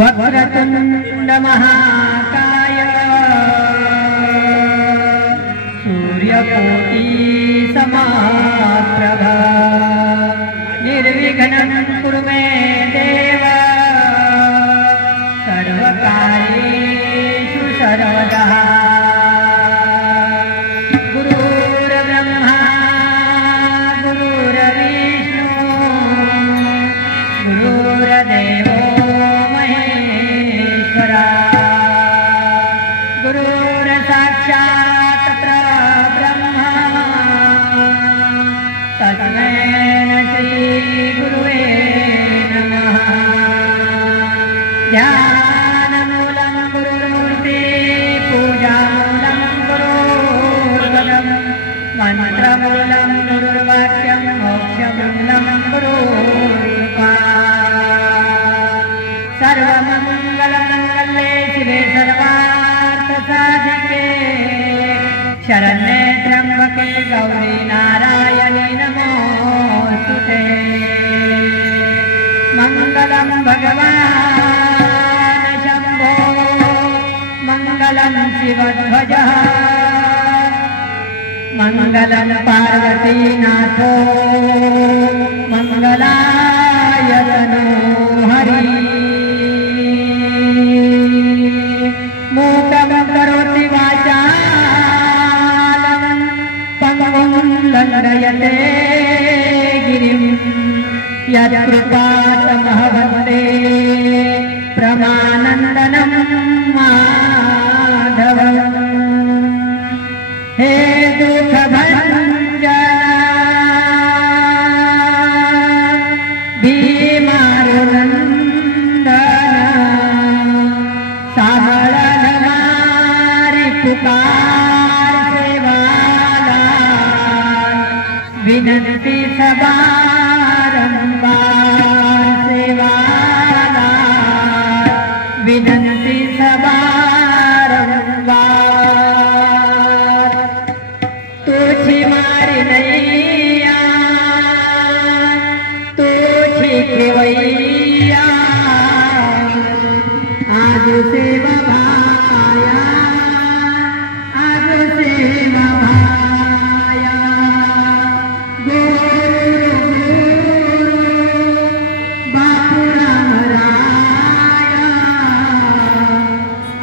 वक्रतुंड महाकाय सूर्यकोटि समप्रभा निर्विघ्नं कुरु मे देव सर्वकार्येषु सर्वदा। गुरुर्ब्रह्मा गुरुर्विष्णु गुरुर्देवो महेश्वरा गुरुर्साक्षात् परब्रह्मा तस्मै श्रीगुरुवे नमः। ध्यानमूलं गुरुर्मूर्ति पूजामूलं गुरुर्पदं मन्त्रमूलं गुरुर्वाक्यं मोक्षमूलं गुरुर्कृपा। सर्वमङ्गलमङ्गले शिवे सर्वार्थसाधिके शरण्ये त्र्यम्बके गौरी नारायणी नमोस्तुते। मङ्गलं भगवान् शम्भो मङ्गलं शिवध्वजः मङ्गलं पार्वतीनाथो मङ्गलाय तनो हरि। मूकं करोति वाचालं पङ्गुं लङ्घयते गिरिं यत्कृपातमः वन्दे प्रमानन्दनं माधवम्। हे दुःखभञ्जना भीमारुनन्दन साहळनमारि पुकार सेवाला विनंती सबारंबार सेवाला विनंती सबारंबार। तुझी मारी नैया तुझी केवैया आज सेवा भाया आज सेवा भाया। बापूराम राया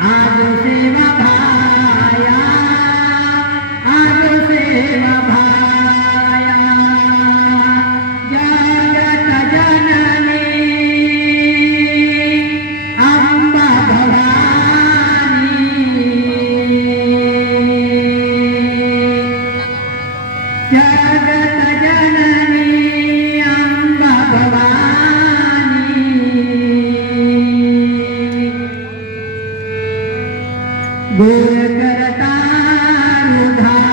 आज सेवा भाया आज सेवा भाया। जगत जननी अंबा भवानी जगत जननी अंबा भवानी दूर करता रुधायारी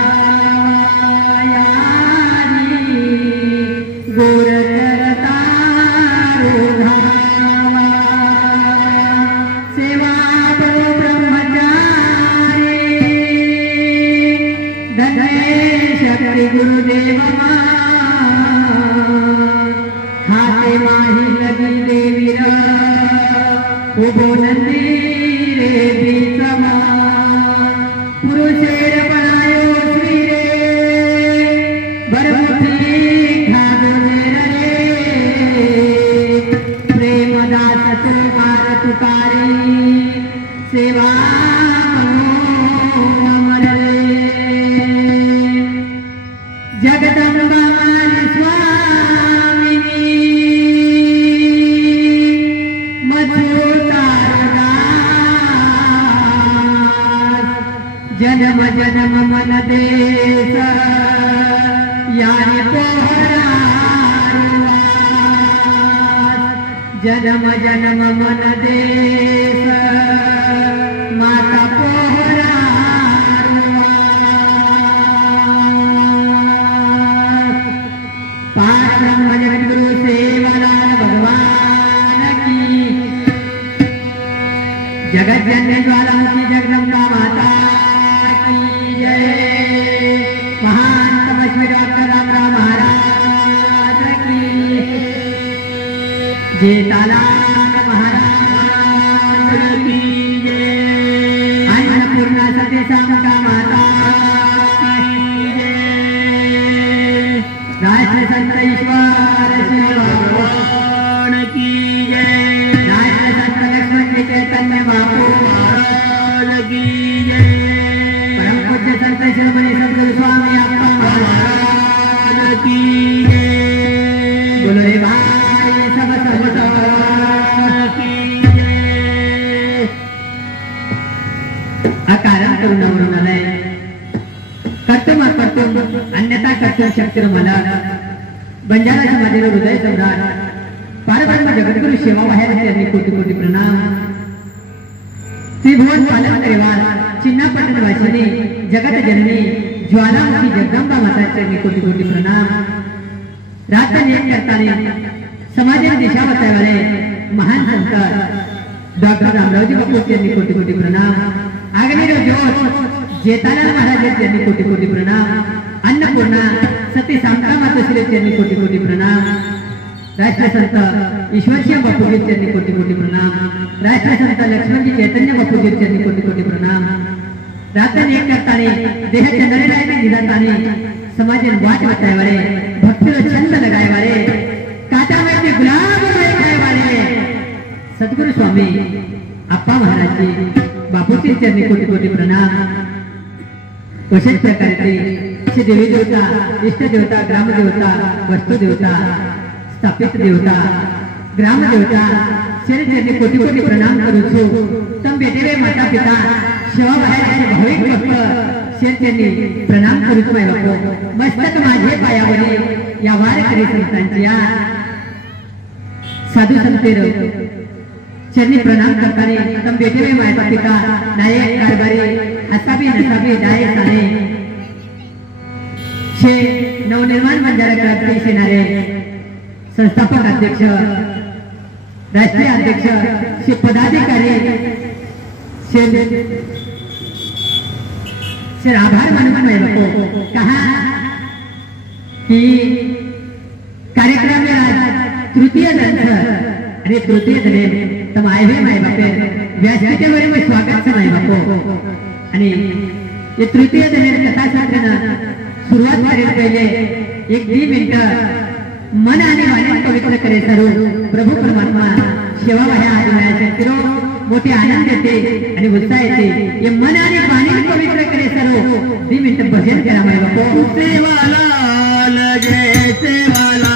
दूर करता रुधावा। सेवा करो ब्रह्मचारी धनय शक्ति गुरुदेव हाथे माही लगी देवीर उभो नंदी रे बीसमा पुरुषेर बनायो श्री रे भरमुठी खादो रे प्रेमदास तुकार तुकारी सेवा जगदंबा माली स्वामिनी मधुतारदास जन्म जन्म मन देश यानी पोहरावास जन्म जन्म मन देश माता ब्रह्म जगत गुरु सेवालाल भगवान की जगत जननी ज्वालामुखी जगदम्बा माता की जय। महान तपस्वी डॉक्टर रामराव महाराज की जेठालाल महाराज की जय। अन्नपूर्णा सती समका माता की जय। राष्ट्र संत ईश्वर शिव भगवान की जय। राष्ट्र संत लक्ष्मण जी चैतन्य बापू महाराज की जय। परम पूज्य संत शिरोमणि सद्गुरु स्वामी अप्पा महाराज की जय। बोलो रे भाई सब संत की जय। अकारम करुणावरुणालय कर्तुम कर्तुम अन्यथा कर्तुम शक्तिर्मला बंजारा समाधीर हृदय सम्राट पारब्रह्म जगद्गुरु सेवा बाहेर त्यांनी कोटी कोटी प्रणाम। त्रिभुवन पालन परिवार चिन्नापट्टण वासिनी जगत जननी ज्वालामुखी जगदंबा माताचे कोटी कोटी प्रणाम। रातन एक करताना समाजाने दिशा बतावले महान संत डॉक्टर रामरावजी बापू यांनी कोटी कोटी प्रणाम। आगनेर ज्योत जेठालाल महाराज यांनी कोटी कोटी प्रणाम। अन्नपूर्णा सती सामका मातोश्री यांनी कोटी कोटी प्रणाम। राष्ट्रसंत ईश्वरसिंह बापूजी यांनी कोटी कोटी प्रणाम। राष्ट्रसंत लक्ष्मणजी चैतन्य बापूजी यांनी कोटी कोटी प्रणाम। रातन एक करताने देह चंद्रेला निधाताने समाजन वाट बतायवारे भक्तीला छंद लगायवारे काटावरती गुलाब खायवारे सद्गुरु स्वामी अप्पा महाराज जी बापूजी यांनी कोटी कोटी प्रणाम। अशाच प्रकारे श्री देवी देवता इष्ट देवता ग्राम देवता वस्तु देवता स्थापित देवता ग्राम देवता शरीर कोटी कोटी प्रणाम करू छो। तम बेटे माता पिता सेवा बाहेर भाविक भक्त शेरच्यांनी प्रणाम करू छो। मस्तक माझे पायावरील या वारकरी संतांच्या साधू संतेर चरणी प्रणाम करताना तम बेटे माता पिता नायक कारभारी हसाबी नसाबी दाय साने शे नवनिर्माण बंजारा क्रांती सेनारे संस्थापक अध्यक्ष राष्ट्रीय अध्यक्ष श्री पदाधिकारी श्री आभार मानून को कहा कि कार्यक्रम में आज तृतीय दंश आणि तृतीय दिने तम आए हुए माय बापे व्यासपीठे में स्वागत से माय बापो आणि ये तृतीय दिने कथा सत्राना सुरुवात करेल पहिले एक 2 मिनिट मन आणि वाणी पवित्र करे सर्व प्रभू परमात्मा सेवा वह्या आदिनायक तिरो मोठे आनंद येते आणि उत्साह येते। ये मन आणि वाणी पवित्र करे सर्व 2 मिनिट भजन करा माय बापो। सेवाला जय सेवाला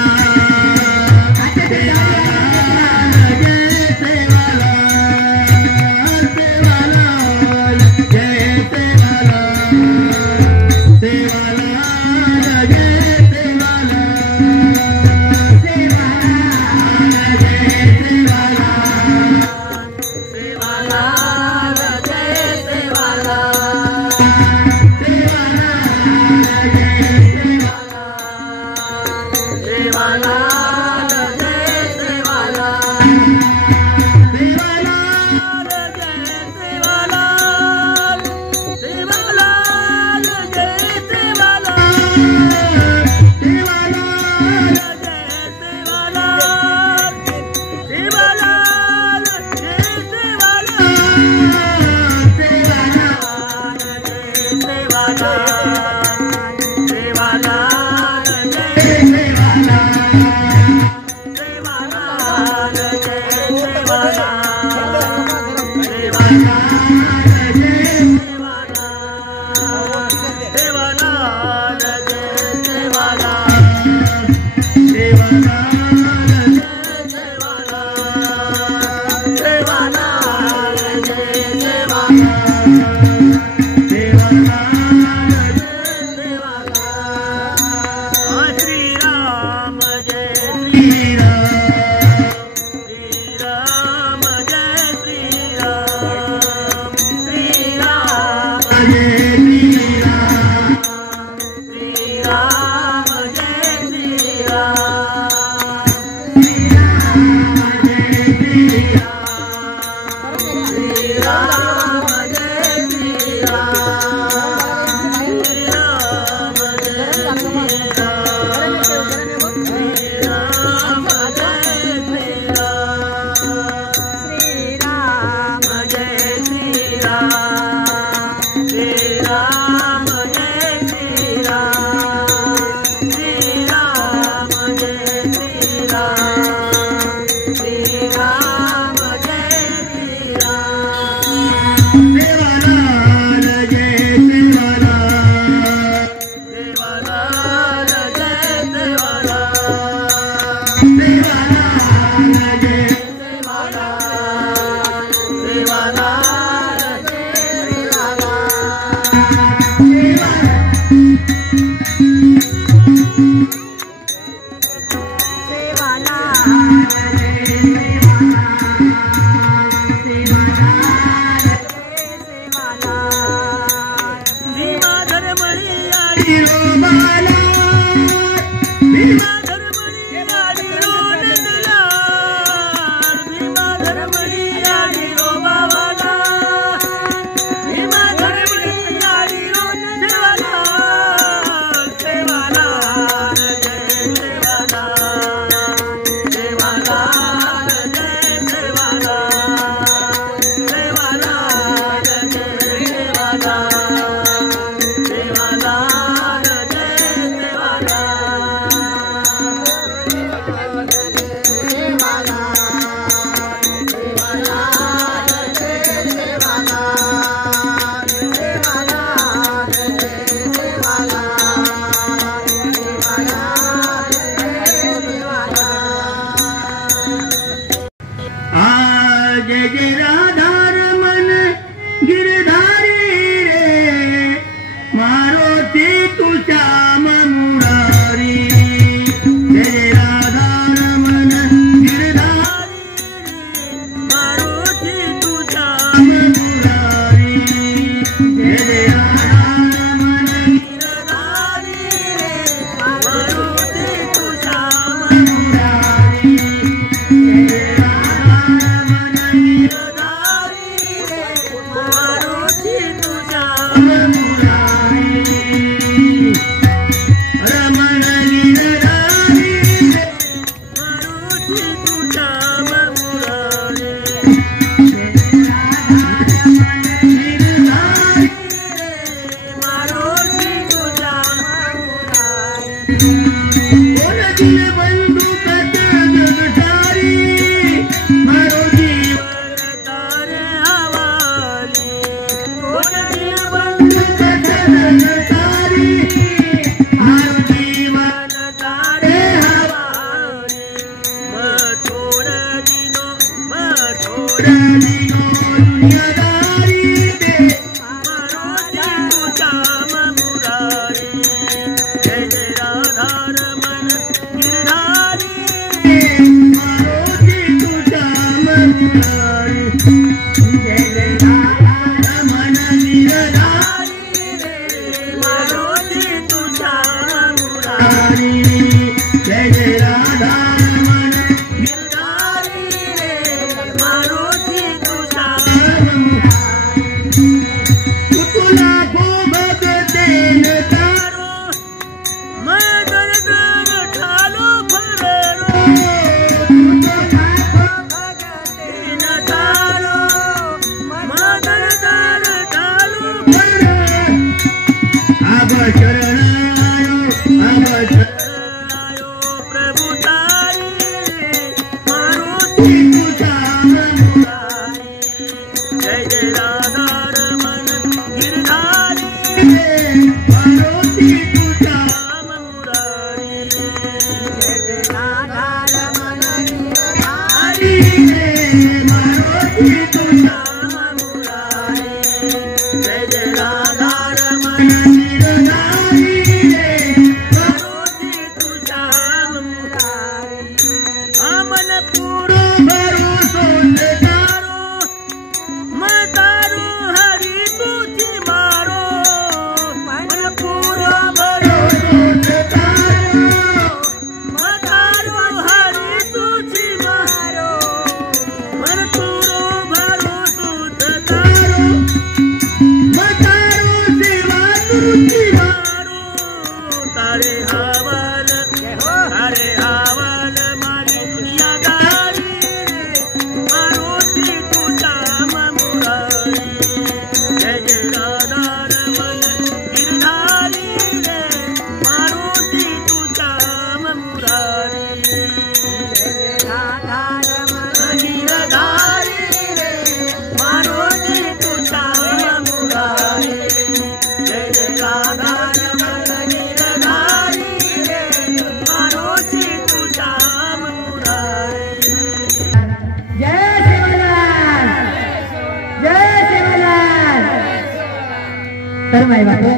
तर माय बापू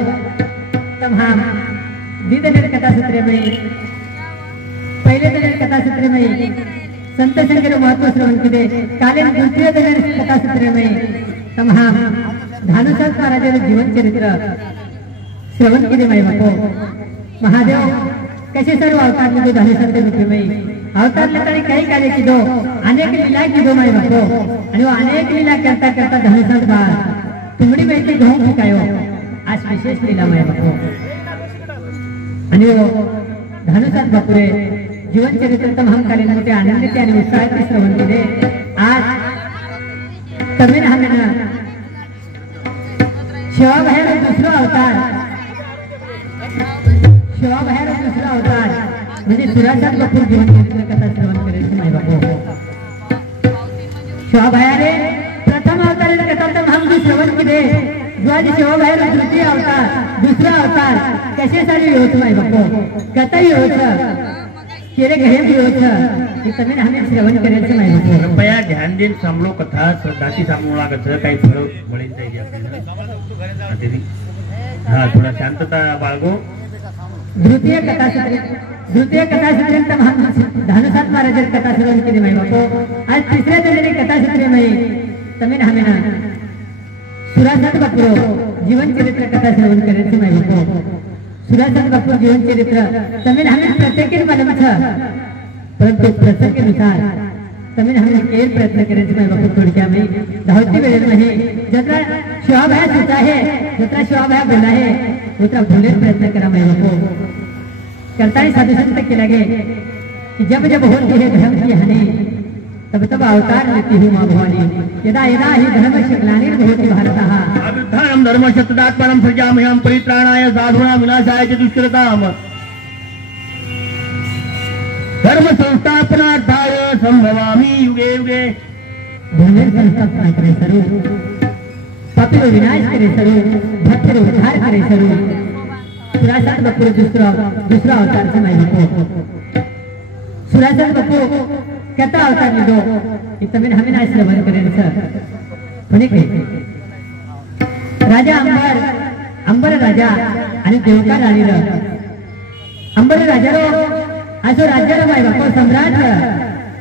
तमाम दीदनेर कथासूत्रेमयी पहिले दनेर कथासूत्रेमयी संत संगीर महत्व श्रवण केले कालीन द्वितीय दनेर कथासूत्रेमयी तमाम धानुसात महाराजांचे जीवन चरित्र श्रवण केले माय बापू महादेव कसे सर्व अवतार निघो धानुसात रूपमयी अवतार लेतानी काही कार्य किदो अनेक लीला किदो माय बापू आणि अनेक लीला करता करता धानुसात बाळ तुमडी माहिती घेऊन शिकायो आज विशेष लीला माय बापू आणि धानुसात बापुरे जीवन चरित्र तमाम कालीन मोठे आनंदाचे आणि उत्साहाचे श्रवण केले आज तमिळ हमेना शिवाबाहेर दुसरा अवतार शिवाबाहेर दुसरा अवतार म्हणजे सुरासात बापूर जीवन चरित्र कथा श्रवण करायचं माय बापू शिवाबाहेरे प्रथम अवतार कथा तमाम श्रवण केले ज्वाजी शिवाबाहेर तृतीय अवतार दुसरा अवतार कसे सारे होत माय बापू कथाही होत केले घरे भी होत तमिळ हमें श्रवण करायचं माय बापू कृपया ध्यान देऊन सांभळो कथा दाती सांभळा कथा काही फरक वळीन जाईल आपल्याला हा थोडा शांतता बाळगो द्वितीय कथासूत्र तमाम धानुसात महाराज कथा श्रवण केली माय बापू आज तिसऱ्या दिलेली कथासूत्रेमयी तमिळ हमेना सुरासात बापूर जीवन चरित्र कथा श्रवण करायचं माय बापू सुरासात बापूर जीवन चरित्र तमिळ हमें प्रत्येक मालूम परंतु प्रसंगानुसार तमिळ हमें केल प्रयत्न करायचं माय बापू थोडक्यामध्ये धावती वेळेत नाही जत्रा शिवाबाया सुच आहे जत्रा शिवाबाया बोला है उतना भूले प्रयत्न करा माय बापू करता ही साधु संत केला गे कि जब जब होती है धर्म की हानि तब तब अवतार लेती हूँ माँ भवानी यदा यदा ही धर्म ग्लानिर्भवति भारतः अभ्युत्थानं धर्मशब्दात्मनं प्रजामह्यं परित्राणाय साधूनां विनाशाय च दुष्कृताम् धर्म संस्थापनार्थाय संभवामि युगे युगे धर्म संस्थापना करे सरू पापीरो विनाश करे सरू भक्तरो उद्धार करे सरू सुरासात बापूर दुसरा अवतार से माय बापू सुरासात बापू कथा अवतार लिदो तमिळ हमें ना श्रवण करायचं कोणी राजा अंबर राजा आणि देवका राणीला अंबर राजारो आजो राज्याला माय बापू सम्राट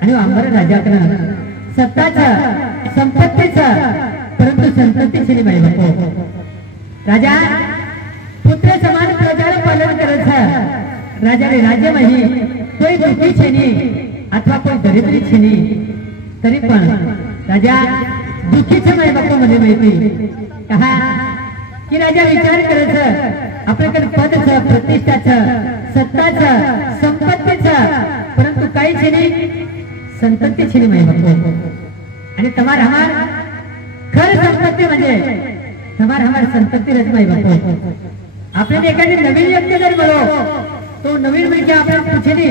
आणि अंबर राजाकडं सत्ताचं संपत्तीचं परंतु संततीची माय बापू राजा पुत्र समान प्रजार पालन करायचं राजाने राज्यमही कोई दुःखी छेनी अथवा कोई दरिद्री छेनी तरी पण राजा दुःखीचं माय बापू मध्ये माहिती कहा की राजा विचार करायचं आपल्याकडे पदचं प्रतिष्ठाचं सत्ताचं संपत्तीचं परंतु काही छेनी संतती छेनी माय बापू आणि तमार हमार खर संपत्ती म्हणजे तमार हमार संतती रच माय बापू आपल्याला एखादी नवीन व्यक्ती जर बोलो तो नवीन म्हणजे आपल्याला पूछेनी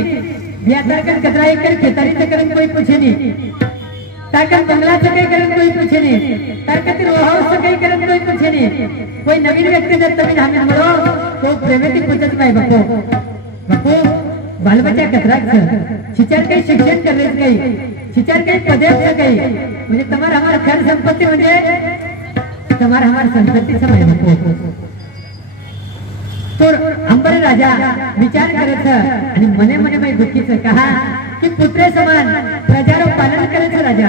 बियाकर कचरा कर खेतारीचं करून कोई पूछेनी ताकद बंगलाचं काही करून कोई पूछेनी ताकद रो हाऊसचं काही करून कोई पूछेनी कोई नवीन व्यक्ती जर तमिळ हमें बोलो तो प्रेमेती पूछत नाही बापू बालबच्चा कचराचं शिचार काही शिक्षण करायचं काही शिचार काही पदेचं काही म्हणजे तुम्हाला हमार खर संपत्ती म्हणजे तुम्हाला हमार संपत्तीचं माय बापू तो अंबर राजा विचार करायचं आणि मने मने माय दुःखीचं कहा की पुत्र समान प्रजारो पालन करायचं राजा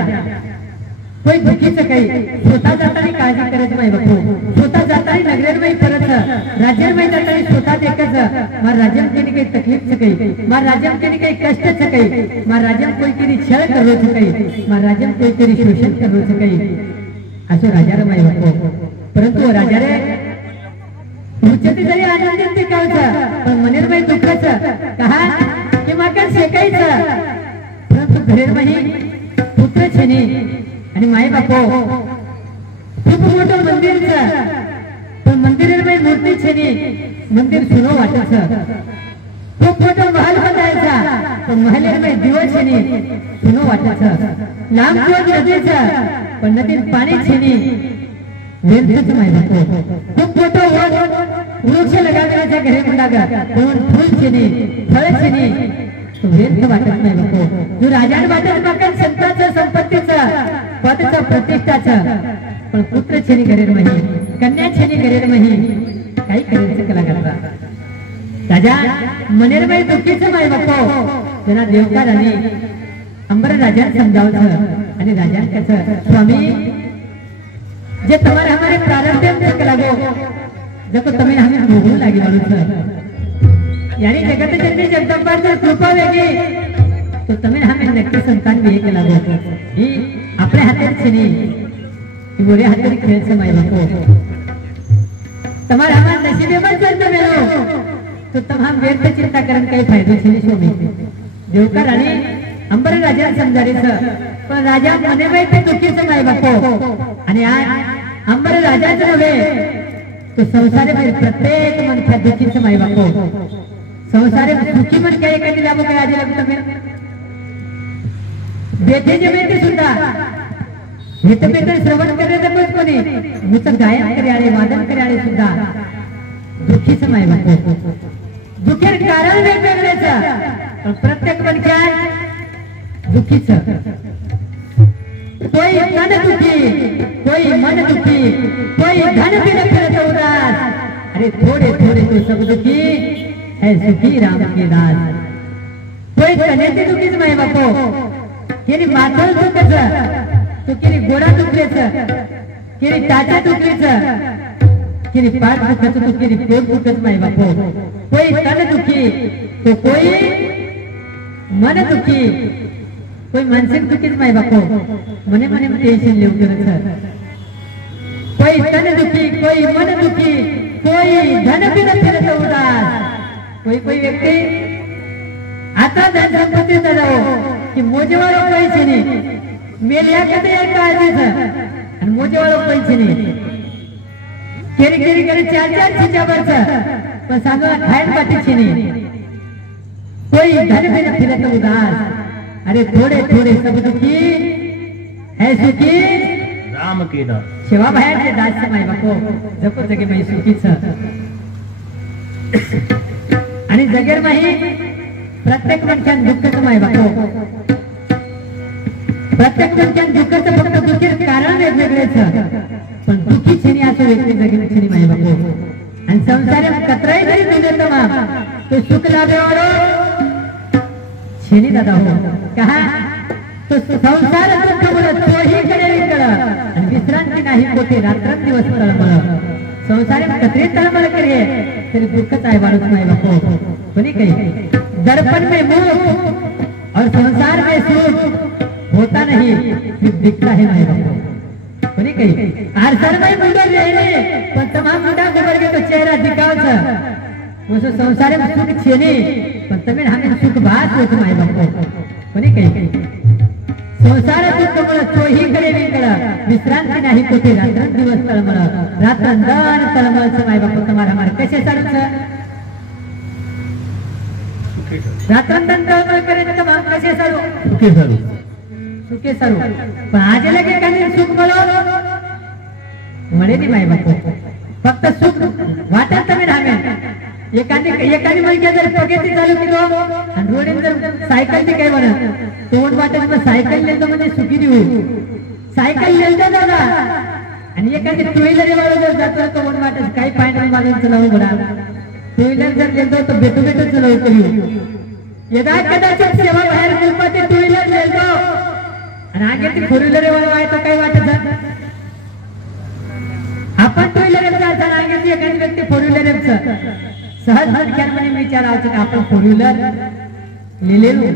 कोई दुःखीचं काही स्वतः जाताना काळजी करायचं माय बापू स्वतः जाताना नगरेरमय परत राज्यमय जाताना स्वतः देखायचं मार राज्यम केली काही तकलीफचं काही मार राज्यम केली काही कष्टचं काही मार राज्यम कोई केली छळ करवचं काही मार राज्यम कोई केली शोषण करवचं काही असं राजाला माय बापू परंतु राजारे उच्चते जरी आनंदित पिकावचं पण मनेरमय दुःखाचं कहा की माका शेकायचं परंतु घरेरमही पुत्र छेनी आणि माय बापू खूप मोठं मंदिरचं पण मंदिरेरमय मूर्ती छेनी मंदिर सुनो वाटायचं खूप मोठं महल बांधायचा पण महलेरमय दिवस छेनी सुनो वाटायचं लांब नदीचं पण नदीत पाणी छेनी व्यर्थच माय बापू खूप मोठं वृक्ष लगावण्याच्या घरे म्हणला पण फुल छेनी फळ छेनी व्यर्थ वाटत नाही बापू तू राजान वाटत बाकन संताचं संपत्तीचं पदचं प्रतिष्ठाचं पण पुत्र छेनी घरेर मही कन्या छेनी घरेर मही काही करेल कला करता राजा मनेर बाई दुखीचं माय बापो त्यांना देवकाराने अंबर राजा समजावलं आणि राजा कसं स्वामी जे तुम्हारे हमारे प्रारंभ में लागो जब तुम्हें हमें भोगू लागी वालू सर यानी जगत जननी जगदंबा जर कृपा वेगी तो तुम्हें हमें नक्की संतान भी एक लागो ही अपने हातेर छीनी ही मोरे हातेर खेळ से माय बापो तुम्हारे हमारे नसीबे में चलते मेलो तो तुम हम व्यर्थ चिंता करन काही फायदो छीनी स्वामी देवकार आणि अंबर राजा समजारे सर पण राजा मने बाई ते दुखीचं माय बापो आणि आज अंबर राजाच नव्हे तो संसारामध्ये प्रत्येक मनुष्या दुखीचं माय बापो संसार दुखी मन काय एखादी लाभो काय आधी लागतो तुम्ही बेटे जे बेटे सुद्धा हेत बेटे श्रवण करायचं पण कोणी नुसतं गायन करायले वादन करायले सुद्धा दुखीचं माय बापो दुखेर कारण वेगवेगळेच पण प्रत्येक मन काय दुखीचं कोई तन दुखी कोई मन दुखी कोई धन बिन फिरत उदास अरे थोड़े थोड़े तो सब दुखी है सुखी राम के दास कोई तनेचे दुखीच माय बापो केली माथल दुखच तो केली गोडा दुखलेच केली टाचा दुखलेच केली पाठ दुखच तो केली पोट दुखच माय बापो कोई तन दुखी तो कोई मन दुखी कोई मानसिक दुखीच माय बापो मने मने टेंशन लेऊ करत कोई तन दुखी कोई मन दुखी कोई धन बिन फिरत उदास कोई व्यक्ती आता धन संपत्ती जाओ कि मोजेवाळो पैसे नाही मेल्या कधी एक काळजीच आणि मोजेवाळो पैसे नाही केरी चार चार चिच्यावरच पण सांगा खायला पाठीची नाही कोई धन बिन फिरत उदास अरे थोड़े थोड़े सब दुखी है सुखी राम के दास शिवा बाहेरचे दास माय बापो जपो जगे माई सुखीच आणि जगेर माही प्रत्येक मनुष्यान दुःखच माय बापो प्रत्येक मनुष्यान दुःखाचं फक्त दुःखीच कारण वेगवेगळेच पण दुःखी छेनी असं व्यक्ती जगेर छेनी माय बापो आणि संसारात कतराही जरी तुझे तमाम तो सुख लाभेवारो छेनी दादा हो कहा तो संसार दुःख बोलत तोही कडे आणि विश्रांती नाही कोठे रात्रंदिवस तळमळ संसारात कतरी तळमळ करे तरी दुःखच आहे बाळूच नाही बापो कोणी काही दर्पण में मुख और संसार में सुख होता नहीं सिर्फ दिखता है नहीं बापो कोणी काही आरसर में मुंडर रहने पण तमाम मुंडा गोबर के तो चेहरा दिखावच वो संसार में सुख छेने पण तमिळ हमें सुख भात होत नाही बापो कोणी काही संसार दुःख मला तोही कडे वेगळा विश्रांती नाही कोठे रात्रंदिवस तळमळ रात्रंदन तळमळच माय बापू तुम्हाला मार कसे चालच रात्रंदन तळमळ करे तर मग कसे चालू सुखे चालू पण आज लगे काही सुख बोलो मळे नाही माय बापू फक्त सुख वाटत तुम्ही राहावे एखादी म्हणजे जर पगेती चालू केलो आणि रोडीन जर सायकल ती काय म्हणत तोंड वाटत मग सायकल नेतो म्हणजे सुखी देऊ सायकल नेलतो दादा आणि एखादी टू व्हीलर वाला जर जातो तोंड वाटत काही पायने मागून चलावू बडा टू व्हीलर जर नेलतो तर बेटू चलावू करू यदा कदाचित सेवा बाहेर मुंबईत टू व्हीलर नेलतो आणि आगे ती फोर व्हीलर वाला आहे तो काही वाटत आपण टू व्हीलर जाता आगे ती एखादी व्यक्ती फोर व्हीलर सहज म्हणे विचार आवश्यक आपण फोर व्हीलर लिहिलेलो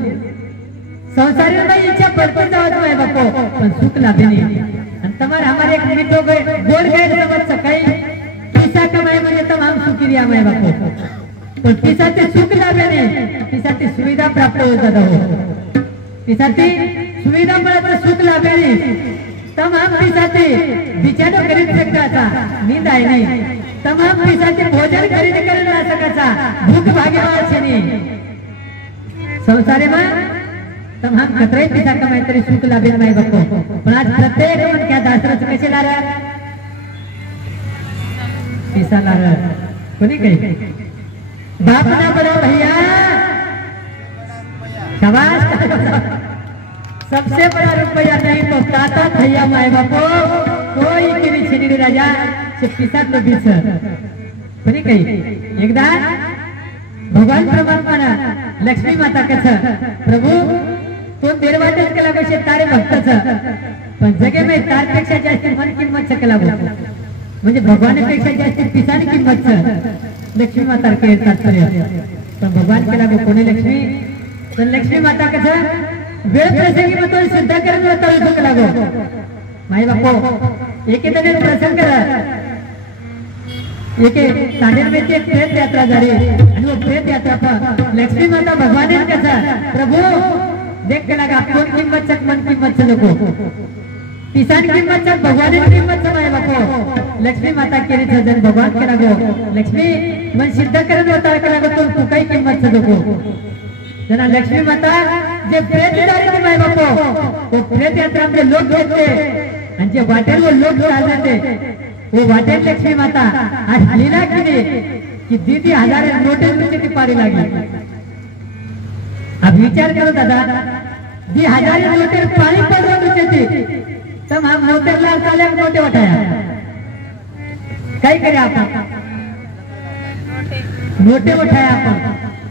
संसारी बाई इच्छा पडते जावत आहे बापो पण सुख लाभे नाही आणि तुम्हाला हमारे एक मित्र गोड गैर समझ सकाळी पैसा कमाई म्हणजे तमाम सुखी दिया माय बापो पण पिसाचे सुख लाभे नाही पिसाची सुविधा प्राप्त होत जात हो पिसाची सुविधा मला सुख लाभे नाही तमाम पिसाचे बिचारो खरीद सकता नींद आहे नाही तमाम पैसाचे भोजन खरेदी करेला सकाचा भूख भागेवाळ छेनी संसारे में तमाम कतरे पैसा कमाई तरी सुख लाभे नाही बापो पण आज प्रत्येक मन क्या दासरच कसे लारा पैसा लारा कोणी काही बाप ना बड़ो भैया शाबाश सबसे बड़ा रुपया नहीं तो ताता भैया माय बापो कोई किरी छिनी राजा से पिसात लो बीच कोणी काही एकदा भगवान परमात्मा लक्ष्मी माता कसं प्रभू तो निर्वाचन केला कसे तारे भक्तच पण जगेमध्ये तारपेक्षा जास्त मन किंमत केला म्हणजे भगवानापेक्षा जास्त पिसानी किंमत लक्ष्मी माता के तात्पर्य पण भगवान केला गो कोणी लक्ष्मी पण लक्ष्मी माता कसं वेळ प्रसंगी मग तो सिद्ध करून तळू केला गो माई बापो एकेतने प्रसंग एके साडेर में एक प्रेत यात्रा झाली आणि वो प्रेत यात्रा पर लक्ष्मी माता भगवान ने कसा प्रभु देख के लगा कोण किंमत चक मन किंमत नको पिसान किंमत चक भगवान ने किंमत माय बापो लक्ष्मी माता केली सजन भगवान केला गो लक्ष्मी मन सिद्ध करून होता केला गो तो काही किंमत नको जना लक्ष्मी माता जे प्रेत झाली माय बापो वो प्रेत यात्रा में लोक घेते आणि जे वाटेल वो लोक चालते वो वाटेल लक्ष्मी माता आज लीला की कि दीदी हजारे नोटे की पारी लगी अब विचार करो दादा दी हजारे नोटे पानी पड़ रहा थी तब हम नोटे लाल साले नोटे उठाया कई करे आपण नोटे उठाया आपण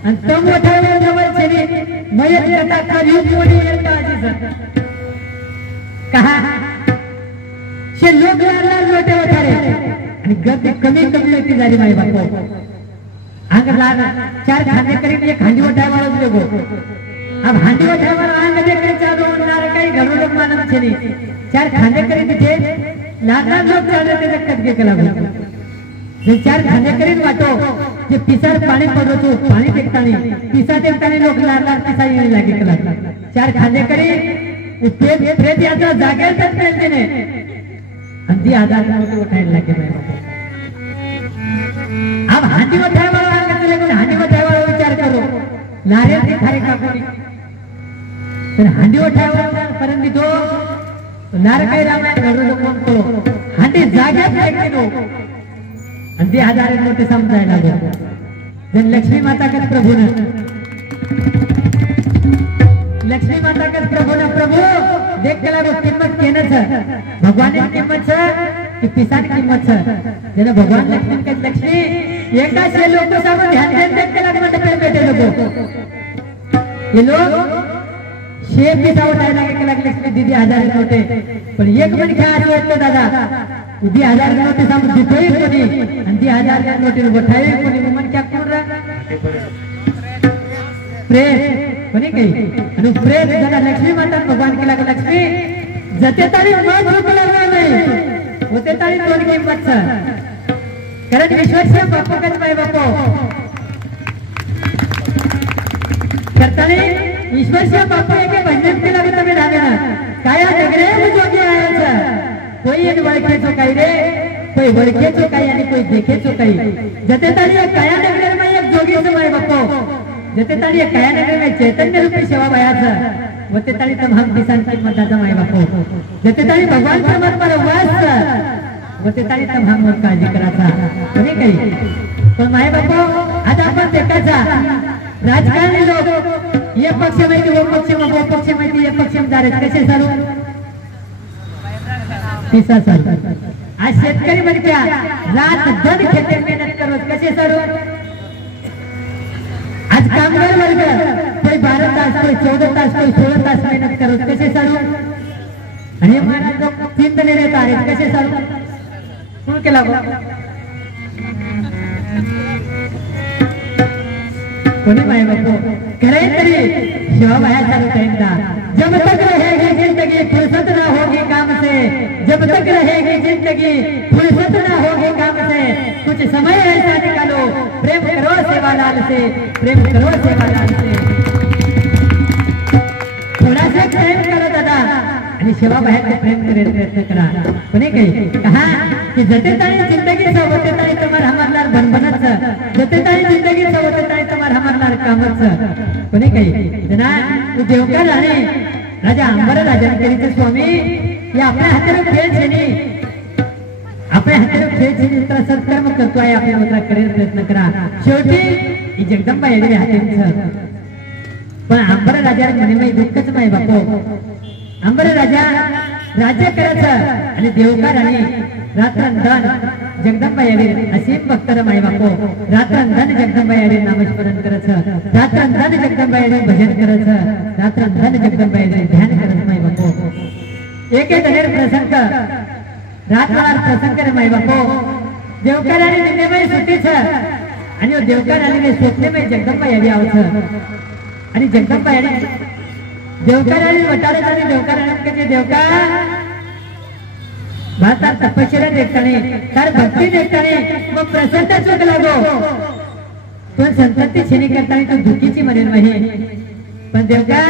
आणि तम उठाया जवळ छेनी मयत करता करियो कोणी येता आजी सर कहा शे लोक लाल नोटे उठारे आणि गर्दी कमी कमी होती झाली माई बापो आंग लाल चार खाने करीब एक हांडी उठाय वाला देखो अब हांडी उठाय वाला आंग देखे चालू नार काही घरो लोक मानम छेनी चार खाने करीब थे लाखा लोक चालले ते कटके केला जे चार खाने करीब वाटो जे पिसार पाणी पडतो पाणी देखतानी पिसा देखतानी लोक लाल लाल पिसा येणे लागे केला चार खाने करीब प्रेत यात्रा जागेल तक प्रेतने अंधी आधार नोटे उठायला लागे बाबा अब हांडी उठाय वाला चले कोण हांडी उठाय वाला विचार करो नारियल की थारी कापूनी तर हांडी उठाय वाला परंतु तो नारकाई रामायण घडू कोण करो हांडी जाग्यात फेकते नो अंधी आधार नोटे समजायला लागो जन लक्ष्मी माता का प्रभु ने लक्ष्मी माता का प्रभु ने प्रभु देख के लागो किंमत केने छ भगवान की किंमत छ कि पिसा की किंमत छ जेने भगवान लक्ष्मी के लक्ष्मी एका से लोग सब ध्यान देख के लागो मंडप पे बैठे लोग ये लोग शे पिसा उठाए लागे के लागे लक्ष्मी दीदी हजार नोटे पण एक मन क्या आतो दादा उदी हजार नोटे सब दितोय कोणी आणि ती हजार नोटे उठाय कोणी मन क्या कोण रा प्रेम कोणी काही आणि प्रेम जगा लक्ष्मी माता भगवान केला लक्ष्मी जते तारी मन रुकला नाही होते तारी दोन किंमत कारण विश्वास बापू कच बाय बापू करताने ईश्वर बापू एके भजन केला तमे रामे ना काया जगरे जोगी आया कोई एक वळखे जो काही रे कोई वळखे जो काही आणि कोई देखे जो काही जते तारी काया जगरे में एक जोगी समय बापू जते तारी काया नगर में चैतन्य रूपी सेवा बयाचा वते तारी तम हम किसान की मताचा माय बापो जते तारी भगवान परमात्मा वास वते तारी तम हम और काळजी कराचा कोणी काही पण माय बापो आज आपण देखाचा राजकारणी लोक ये पक्ष माहिती वो पक्ष में वो पक्ष माहिती ये पक्ष में जारे कसे चालू पिसा चालू आज शेतकरी बन क्या रात दिन खेते मेहनत करो कसे चालू आज कामगार वर्ग कोई 12 तास कोई 14 तास कोई 16 तास मेहनत करो कैसे चालू आणि महाराज लोग 3 दिन रहता है कैसे चालू कोण केला कोणी माय बापू करे तरी सेवा बाया चालू करेंदा जब तक रहेगी जिंदगी फुर्सत ना होगी काम से जब तक रहेगी जिंदगी फुर्सत ना होगी काम से कुछ समय ऐसा निकालो प्रेम करो सेवालाल से प्रेम करो सेवालाल से थोड़ा सा प्रेम करो दादा आणि सेवा बाहेर प्रेम करायचा प्रयत्न करा कोणी काही कहा कि जते ताई जिंदगी सोबत ताई तुम्हार हमारलार बनबनच जते ताई जिंदगी सोबत ताई तुम्हार हमारलार कामच कोणी काही जना तू देवकार राणे राजा अंबर राजनकरीचे स्वामी या आपल्या हाताने खेळ छेनी आपल्या हाताने खेळ छेनी तर सत्कर्म करतोय आपल्या मात्र करेल प्रयत्न करा शेवटी ही जगदंबा येणे हातेच पण अंबर राजा मनेमय दुःखच माय बापो अंबर राजा राज्य करायचं आणि देवकार आणि रात्रंधन जगदंबा यावी असीम भक्तर माई बापो रात्रंधन जगदंबा यावी नामस्मरण करत रात्रंधन जगदंबा यावी भजन करत रात्रंधन जगदंबा यावी ध्यान करत माई बापो एक धनेर प्रसंग रातवार प्रसंग रे माई बापो देवकार आणि निन्नेबाई सुट्टी छ आणि देवकार आणि स्वप्नेमय जगदंबा यावी आवत आणि जगदंबा यावी देवकार आणि वटारे आणि देवकार आणि देवकार भारतात तपश्चर्या देखताने तर भक्ती देखताने मग प्रसन्न चोक लागो पण संतती छिनी करताना तू दुखीची म्हणेल नाही पण देवका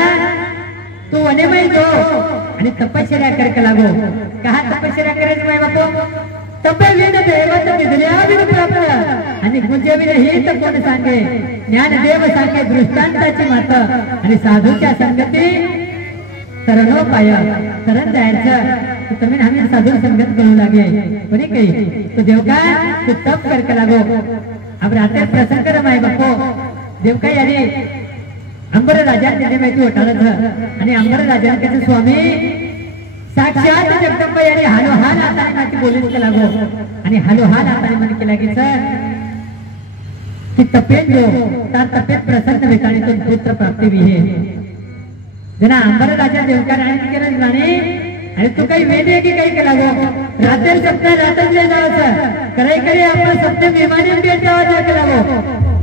तू वनेमय जो आणि तपश्चर्या करक लागो का तपश्चर्या करायची माय बापू तपे विन देवत निधल्या विन प्राप्त आणि गुंजे विन हे तर कोण सांगे ज्ञानदेव सांगे दृष्टांताची मात आणि साधूच्या संगती तरनो पाया तरन जायचं तुम्ही आम्ही साधू संगत करू लागे कोणी काही तो देवका तू तप करके लागो अब रात्री प्रसंग रमाय बापो देवका याने अंबर राजा ने माहिती होटाळत आणि अंबर राजांचे स्वामी साक्षात जगदंबा याने हालो हाल आता माहिती बोलून के लागो आणि हालो हाल आता मन केला की सर की तपेन जो तार तपेत प्रसन्न भेटाणी तो पुत्र प्राप्ती विहे जना अंबर राजा देवकार आणि केलं जाणे आणि तू काही वेदे की काही केला गो रात्री सप्ताह रात्रले जायचं करे करे आपण सप्तम विमाने भेट जावाचा केला गो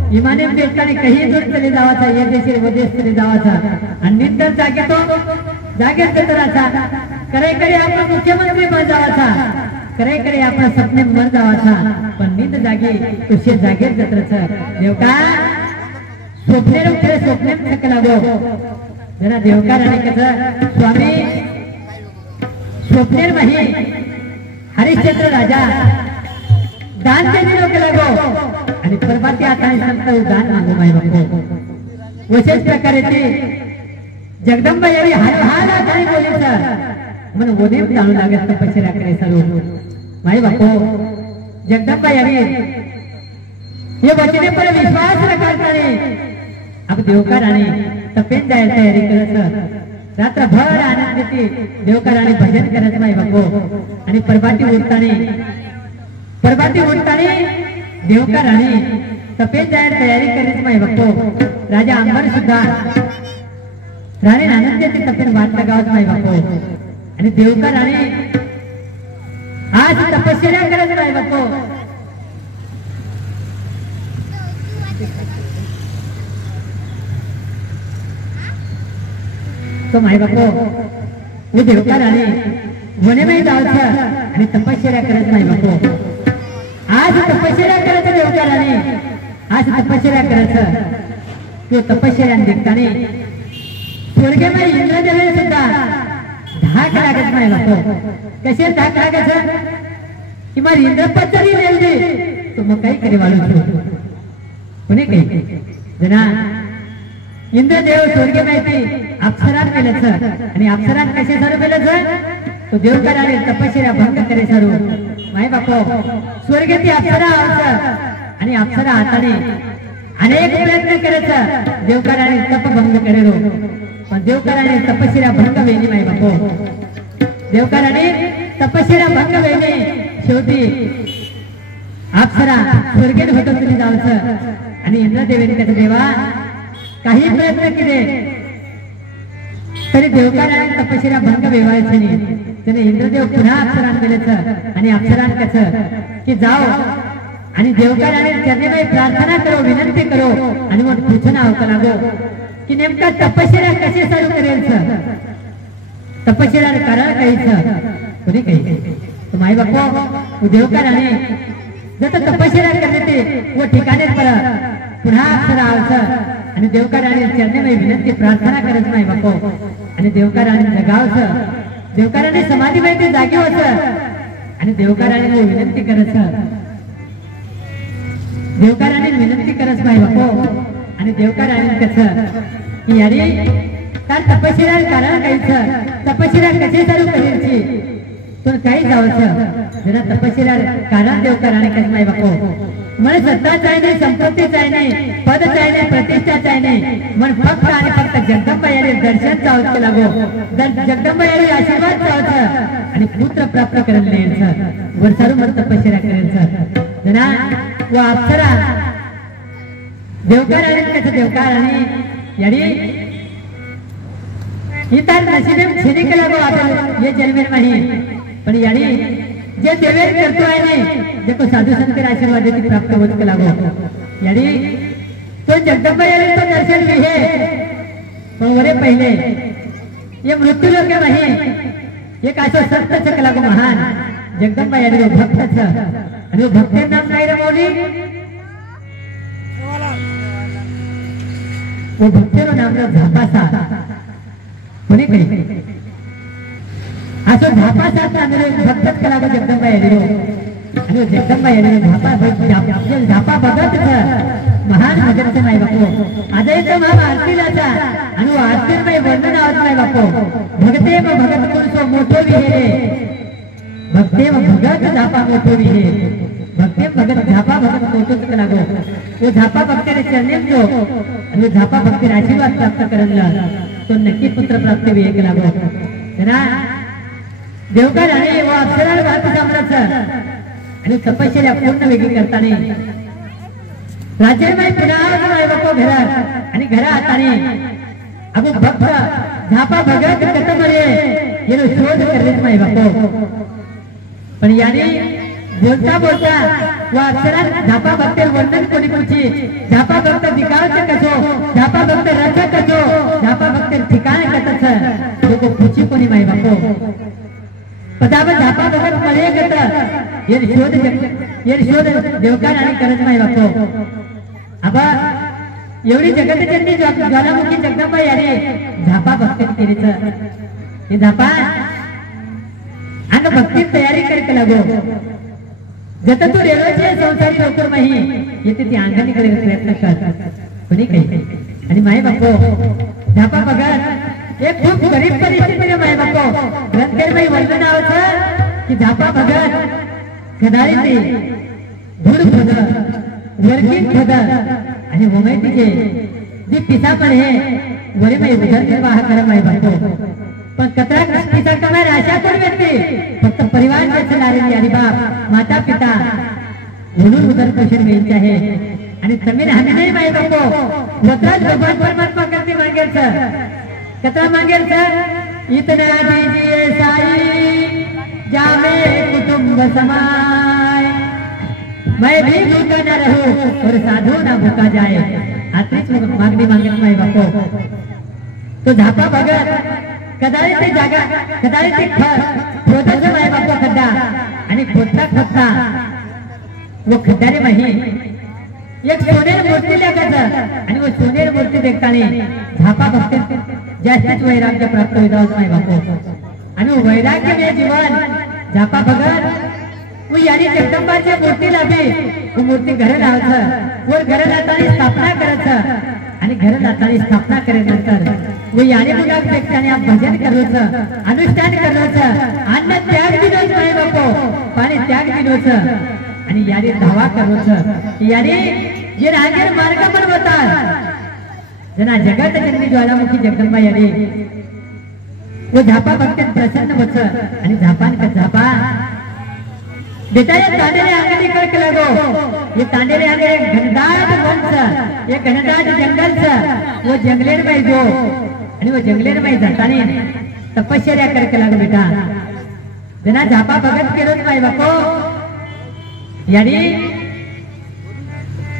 विमाने भेटताना काही दूर चले जावाचा या देशी वदेश चले जावाचा आणि नित्तर जागे तो जागे चतराचा करे करे आपण मुख्यमंत्री बन जावाचा करे करे आपण सपने मर जावाचा पण नित जागे तुझे जागे चतराचा देवका स्वप्ने रुपये स्वप्ने सकला गो जरा देवकार आणि कसं स्वामी स्वप्नेर मही हरिश्चंद्र राजा दान देने लोक लागो आणि परबाती आता संत दान मागो माय बापू विशेष प्रकारे ती जगदंबा यावी हाल आता बोलीच मन वनेम जाणू लागत तपश्चर्या करे सर्व माय बापू जगदंबा यावी हे वचने पर विश्वास करताने अब देवकार आणि तपेन जायला तयारी करत रात्रभर आनंदीती देवकार आणि भजन करत माय बापू आणि परबाती उठताने देवकार आणि तपेन जायला तयारी करत माय बापू राजा अंबर सुद्धा राणे आनंदीती तपेन वाट लगावत माय बापू आणि देवकार आणि आज तपश्चर्या करत माय बापू तो माय बापू वो देवकार आणि वनेमय जायचं आणि तपश्चर्या करत माय बापू आज तपश्चर्या करत देवकार आणि आज तपश्चर्या करत तो तपश्चर्या देखताने स्वर्गमय इंद्रदेव सुद्धा धाक लागत माय बापू कसे धाक लागत की मग इंद्रपद जरी नेल दे तो मग काही करे वाळू कोणी काही जना इंद्रदेव स्वर्गमय ती अप्सरात केलंच आणि अप्सरात कसे सर्व केलंच तो देवकार आणि तपश्चर्या भंग करे सर्व माय बापू स्वर्गेती अप्सरा आवच आणि अप्सरा हाताने अनेक प्रयत्न करायचं देवकार आणि तप भंग करेलो पण देवकार आणि तपश्चर्या भंग वेणी माय बापू देवकार आणि तपश्चर्या भंग वेणी शेवटी अप्सरा स्वर्गेत होतं तुम्ही जायचं आणि इंद्रदेवाने त्याचा देवा काही प्रयत्न केले तरी देवकार आणि तपश्चर्या भंग वेवायचे नाही त्याने इंद्रदेव पुन्हा अप्सरान केलेच आणि अप्सरान कसं की जाओ आणि देवकार आणि चरणीमध्ये प्रार्थना करो विनंती करो आणि मग पूछना होता लागो की नेमका तपश्चर्या कसे चालू करेल तपश्चर्या कारण काहीच कोणी काही तो माई बापू देवकार आणि जर तपश्चर्या करते ते व ठिकाणी पुन्हा अप्सरा आवचं आणि देवकार आणि चरणीमध्ये विनंती प्रार्थना करत नाही बापू आणि देवकार आणि जगावचं देवकाराने समाधी माहिती जागे होत आणि देवकाराने विनंती करत देवकाराने विनंती करत नाही बापू आणि देवकाराने कसं की यारी काय तपश्चर्या कारण काहीच तपश्चर्या कशी चालू करायची तर काही जावचं जरा तपश्चर्या कारण देवकाराने कसं नाही बापू मन सत्ता चाहिए संपत्ति चाहिए पद चाहिए प्रतिष्ठा चाहिए मन फक्त आणि फक्त जगदंबा याने दर्शन चावत लागो जगदंबा याने आशीर्वाद चावत आणि पुत्र प्राप्त करायला द्यायचं वर्षारू मर तपश्चर्या करेल सर जना व अप्सरा देवकार आणि त्याचं देवकार आणि याडी इतर नसीबे छेदी केला गो आपण ये जन्मेर नाही पण याडी जे देवेर करतो आहे ने देखो साधू संत आशीर्वाद देती प्राप्त होत केला गो याडी तो जगदंबा याडी तो दर्शन भी है पण वरे पहिले ये मृत्यू लोक नाही एक असं संत चकला गो महान जगदंबा याडी भक्त आणि भक्ते नाम काय रे मौली वो भक्तेरो नाम झापासा कोणी काही असं झापासा भक्तच केला गो जगदंबा याडी आणि जगदंबा याडी झापा बघत महान भजनचे नाही बापू आजही महा आरतीलाचा आणि आरतीमय वर्णन आवत नाही बापू भगते भगत पुरुषो मोठो विहे भक्ते भगत झापा मोठो विहे भक्ते भगत झापा भगत मोठोच केला गो तो झापा भक्तेने चरणे जो आणि झापा भक्तेने आशीर्वाद प्राप्त करला तो नक्की पुत्र प्राप्त विहे केला गो ना देवकार आणि व अप्सरा वाहत साम्राज्य आणि तपश्चर्या पूर्ण वेगळी करताना राज्यमय पुन्हा बापू घरात आणि घरात आणि अगो भक्त झापा भगत कतमरे येनो शोध करलेच नाही बापू पण याने बोलता बोलता व अक्षरात झापा भक्त वर्णन कोणी कुची झापा भक्त दिखावचे कसो झापा भक्त रच कसो झापा भक्त ठिकाण कसच लोक कुची कोणी नाही बापू पदावर झापा भगत मळे गत ये शोध देवकार आणि करत नाही बापू आबा एवढी जगतजननी ज्वालामुखी जगदंबा याने झापा भक्ती केलीच हे झापा अंग भक्ती तयारी करके लागो जत तू रेल्वेचे संसारी लवकर माही येते ती अंगाने करायला प्रयत्न कर कोणी काही आणि माय बापू झापा भगत एक खूप गरीब परिस्थितीने माय बापू ग्रंथेरबाई वर्णन आवचं की झापा भगत खदारी ते धूळ खद वर्गी खद आणि होमेटीचे जी पिता पण हे वरी माई उदरनिर्वाह कर माय बापू पण कतरा पिता कमाय आशा कोण व्यक्ती फक्त परिवार जे चलारे आणि बाप माता पिता म्हणून उदरपोषण घ्यायचे आहे आणि जमीन हमी नाही माय बापू वत्राज भगवान परमात्मा करते मागेल सर कतरा मागेल सर इतना दीजिए साई जामे कुटुंब समाय मैं भी भूखा न रहूं और साधु ना भूखा जाए आत्रीच मागणी मागत नाही बापू तो झापा भगत कदाचित ते जागा कदाचित ते खोदच नाही बापू खड्डा आणि खोदता वो खड्डारे माही एक सोनेर मूर्ती लेखाच आणि वो सोनेर मूर्ती देखताना झापा भक्त जास्तीच वैराग्य प्राप्त होत नाही बापू आणि वैराग्य हे जीवन झापा भगत वो यानी जगदंबाच्या मूर्तीला बी वो मूर्ती घर लावचं वर घर लावताना स्थापना करायचं आणि घर लावताना स्थापना केल्यानंतर वो यानी मुलापेक्षाने आप भजन करायचं अनुष्ठान करायचं अन्न त्याग दिनोच नाही बापू पाणी त्याग दिनोच आणि याने धावा करायचं याने जे रागेर मार्ग बनवतात जना जगत जननी ज्वालामुखी जगदंबा याने वो झापा भक्त प्रसन्न होत आणि झापान का झापा बेटा ये तांडेरे आंगणी करके लगो ये तांडेरे आंगे एक घनदाट वन ये घनदाट जंगल वो जंगलेर में जो आणि वो जंगलेर में जातानी तपश्चर्या करके लगो बेटा जना झापा भगत केरोच माय बापो यानी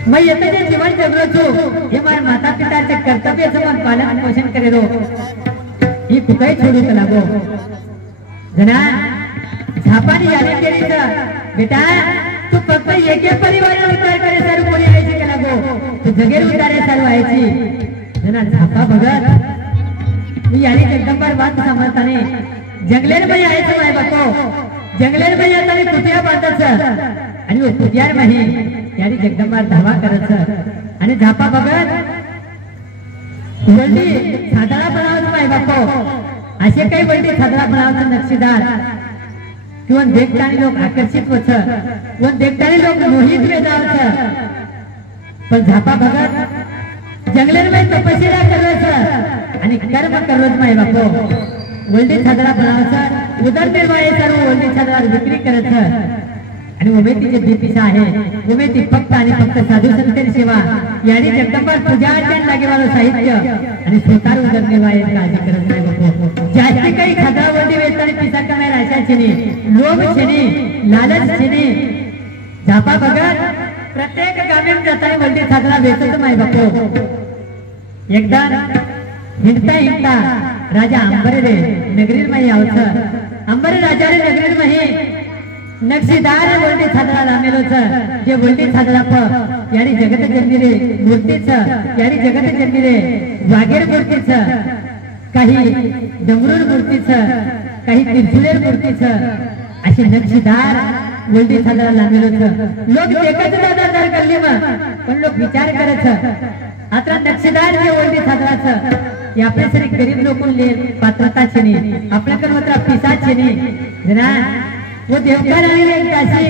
मैं येते जे जीवन जगलो छू हे मार माता पिताचे कर्तव्याचं मन पालन पोषण करेलो ही कुकाई छोडू लागो जना झापानी याने केलीच बेटा तू फक्त एके परिवाराला उद्धार करे सारू कोणी यायचे का लागो तू जगेर उद्धारे सारू व्हायची जना झापा भगत मी याने जगदंबार बात समजताने जंगलेर मध्ये यायचं माय बापो जंगलेर मध्ये येताना कुटिया बांधायचं आणि वो कुटियार माही याने जगदंबार धावा करायचं आणि झापा भगत वल्डी साधारा बनावचं माय बापो असे काही वल्डी साधारा बनावचं नक्षीदार किंवा देखतानी लोक आकर्षित होत व देखतानी लोक मोहित वेदावत पण झापा भगत जंगलेर तपश्चर्या करायचं आणि कर्म करत माय बापो वल्डी साधारा बनावचं उदरनिर्वाह सर्व वल्डी साधारा विक्री करायचं आणि उमेदीचे दीपिसा आहे उमेदी फक्त आणि फक्त साधू संतेर सेवा याडी जगदंबर पूजा अर्चन लागेवालो साहित्य आणि स्वतः उदरनिर्वाह काळजी करत नाही बापू जास्ती काही खतरावरती वेचताना पिसा कमाय राशा छेनी लोभ छेनी लालच छेनी झापा बघत प्रत्येक गावी जाताना वल्टी खाजला वेचत माय बापू एकदा हिंडता हिंडता राजा अंबरे रे नगरीर माई आवच अंबरे राजा रे नगरीर माही नक्षीदार वल्टी खाजला लामेलोच जे वल्टी खाजला प याडी जगत जन्मी रे मूर्तीच याडी जगत जन्मी रे वागेर मूर्तीच काही डमरूर मूर्तीच काही त्रिशूलेर मूर्तीच अशी नक्षीदार वल्टी खाजला लामेलोच लोक एकच दादादार करली मग पण लोक विचार करत आता नक्षीदार जे वल्टी खाजलाच या आपल्यासाठी गरीब लोकांले पात्रता छेनी आपल्याकडे मात्र पिसा छेनी जना वो देवकार आणि एक दासी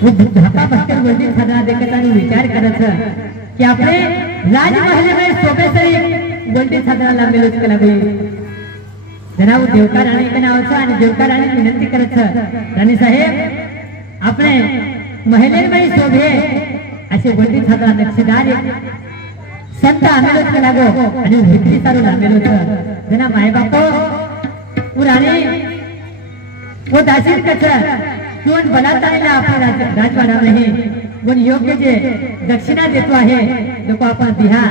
वो धापा भक्कर वल्टी खाजला देखत आणि विचार करत की आपले राजमहल में सोबेसरी वल्टी खाजला लामेलोच कला बाई जना वो देवकार राणी के नाव आणि देवकार राणी विनंती करत राणी साहेब आपले महिलेमध्ये शोभे असे वल्टी खाजला नक्षीदार संत आमेलोच के लागो आणि विक्री सारू आमेलोच जना माय बापो वो राणी वो दासीर कच किंवा बलात्कारीला आपण राजवाडा नाही पण योग्य जे दक्षिणा देतो आहे लोक आपण दिहा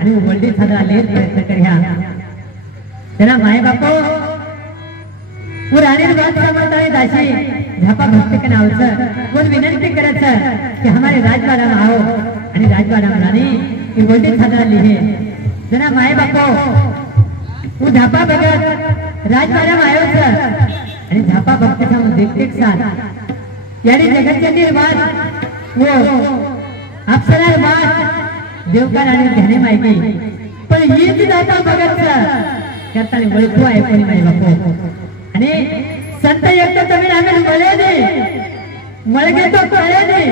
आणि वल्टी खाजला लेर प्रयत्न करूया तेरा माय बापो वो रानी बात समझता है दासी झापा भक्त के नाव से वो विनंती करत कि हमारे राजवाड़ा में आओ आणि राजवाड़ा में रानी की वल्टी खाजला ली है जना माय बापो वो झापा भगत राजवाड़ा में आयो छ आणि झापा भक्त के देखते साथ यानी जगत के निर्वाण वो अप्सरा बात देवकार आणि ध्याने माहिती पण हीच झापा भगत करताना वळखू आहे कोणी नाही बापू आणि संत एक तर तुम्ही आम्ही मळे दे मळगे तो कळे दे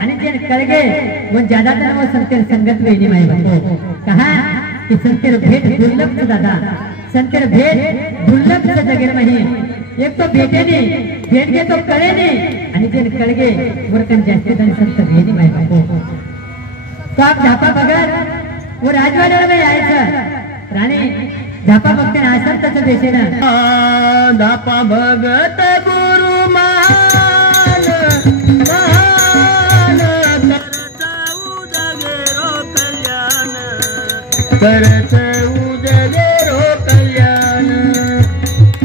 आणि जे कळगे वो ज्यादातर वो संतेर संगत वेली नाही बापू कहा कि संतेर भेट दुर्लभ दादा संतेर भेट दुर्लभ जगेर नाही एक तो भेटे नहीं भेट के तो कळे नहीं आणि जे कळगे वरकन जास्ती धन संत वेली नाही बापू तो आप झापा बघत वो राजवाड्यावर यायचं राणी झापा भक्त आसंतच देशेन झापा भगत गुरु मान मान करत उदगेरो कल्याण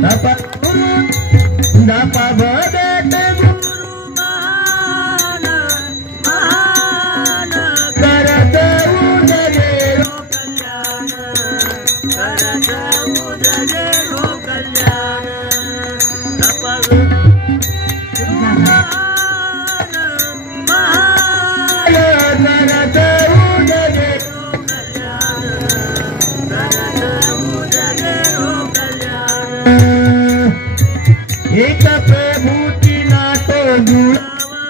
झापा गुरु झापा भगत गुरु मान मान करत उदगेरो कल्याण करत उदगेरो कल्याण एक प्रभूती नाटो जुळावा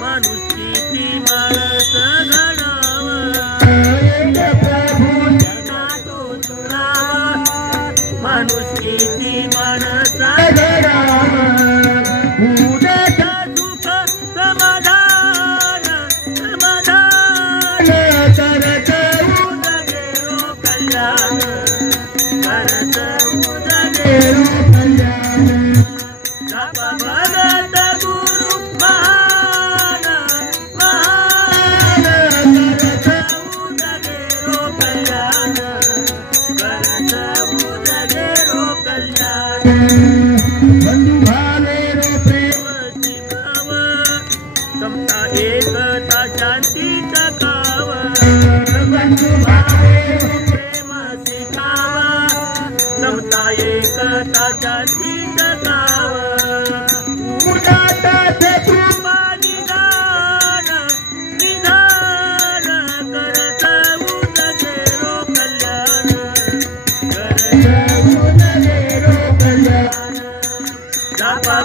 माणुसकीची माणस घडावा एक प्रभूती नाटो जुळावा माणुसकीची माणस घडावा उद्याचा सुख समाधान समाधान करत उदगेरो कल्याण करत उदगेरो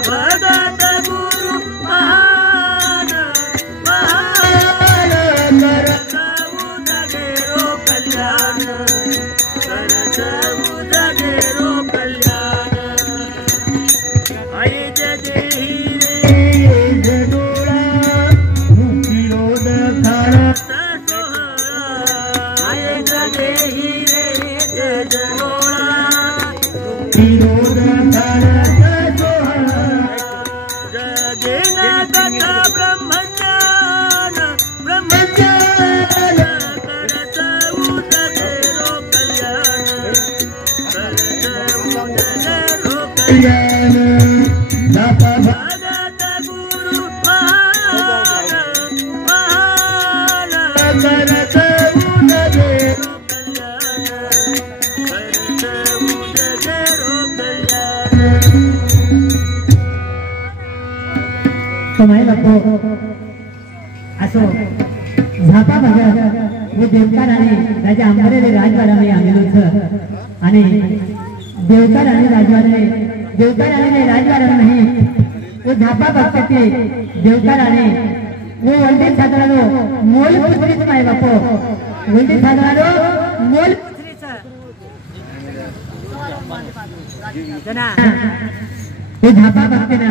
भगत गुरु महान महान करत उदगेरो कल्याण करत उदगेरो कल्याण देही रे गजोळा विरोध करत जगेन कथा ब्रह्मज्ञान ब्रह्मज्ञान करत उदगेरो कल्याण करत उदगेरो कल्याण भगत गुरु महान महान करत उदगेरो कल्याण करत उदगेरो कल्याण समय बापू असो झापा भगत वो देवकार आणि राजा अंबरेले राजवाड्यामध्ये आलेलो छ आणि देवकार आणि राजवाड्याला नाही वो झापा भगत देवकार आणि वो वंदे साधरालो मोल पुत्रीच माय बापू वंदे साधरालो मोल जना हे झापा भक्तीना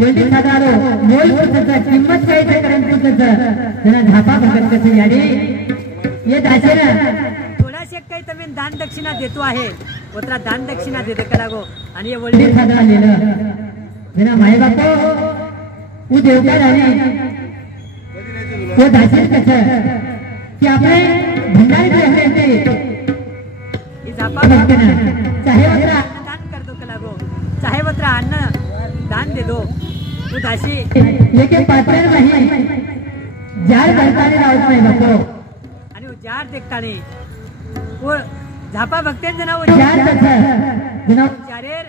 वंदे साधरालो मोल पुत्रचा किंमत काय ते करून पुत्रचा जना झापा भगत कसे याडी ये दाशेना थोडाशे काही तुम्ही दान दक्षिणा देतो आहे उतरा दान दक्षिणा देते का लागो आणि हे वंदे साधरा लिहिलं जना माय बापू वो देवकार आणि वो दाशेन कसं की आपले भंडारी जे आहे ते ही झापा भक्तीना चाहे वत्रा दान करतो का लागो चाहे वत्रा अन्न दान दे दो तू दाशी लेकिन पात्र नहीं जार भरताने रावत नाही बापू आणि वो जार देखताने वो झापा भक्तेन जना वो जार कसं जना चारेर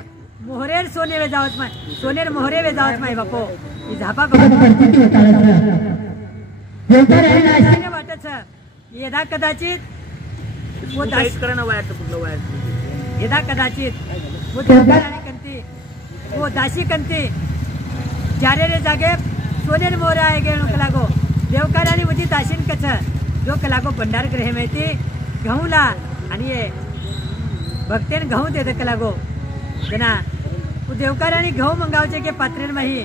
मोहरेर सोनेवे जावत माय सोनेर मोहरेवे जावत माय बापू ही झापा भगत भक्त परिस्थिती होताळत देवकार आणि नाशिक अशाने वाटत यदा कदाचित वो दाशी करणं वायाचं कुठलं वायाचं यदा कदाचित वो देवकार आणि कंती वो दाशी कंती जारे रे जागे सोनेर मोहरे आहे गे कलागो देवकार आणि मुझी दाशीन कच जो कलागो भंडार ग्रह माहिती गहूला आणि ये भक्तेन गहू देते कलागो जना वो देवकार आणि गहू मंगावचे के पात्रेन माही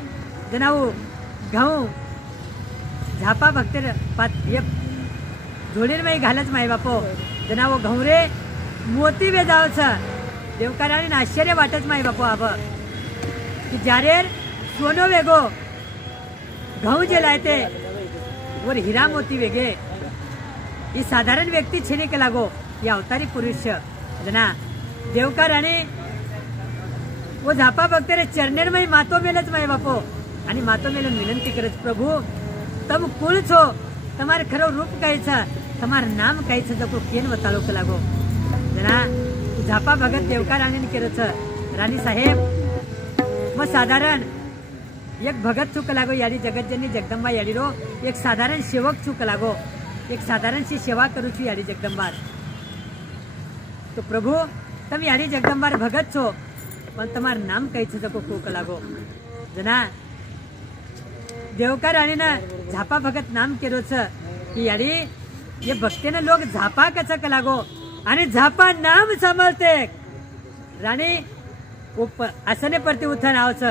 जना वो गहू झापा भक्तेर पात ये झोळीन माही घालच माही बापो जना वो गहू रे मोती वे जावच देवकार आणि आश्चर्य वाटच माही बापो आब की जारेर सोनो वेगो गहू जे लायते वर हिरा मोती वेगे ही साधारण व्यक्ती छेने के लागो या अवतारी पुरुष जना देवकार आणि वो झापा भक्त रे चरणेर माई मातो मेलच माई बापो आणि मातो मेलन विनंती करत प्रभु तम कुळ छो તમાર ખરો રૂપ કઈ છે તમાર નામ કઈ છે તો કેન બતાલો કે લાગો जना झापा भगत देवकार राणी केलं छ राणी साहेब मग साधारण एक भगत चूक लागो याडी जगतजननी जगदंबा याडी रो एक साधारण सेवक चूक लागो एक साधारण सी सेवा करू छु याडी जगदंबा तो प्रभु तम याडी जगदंबा भगत छो पण तमार नाम कई छ तो कोक लागो जना देवकार राणी ना झापा भगत नाम केलो छ की याडी ये भक्तेने लोक झापा कच लागो आणि झापा नाम सांभाळते राणी आसने परती उठन आवच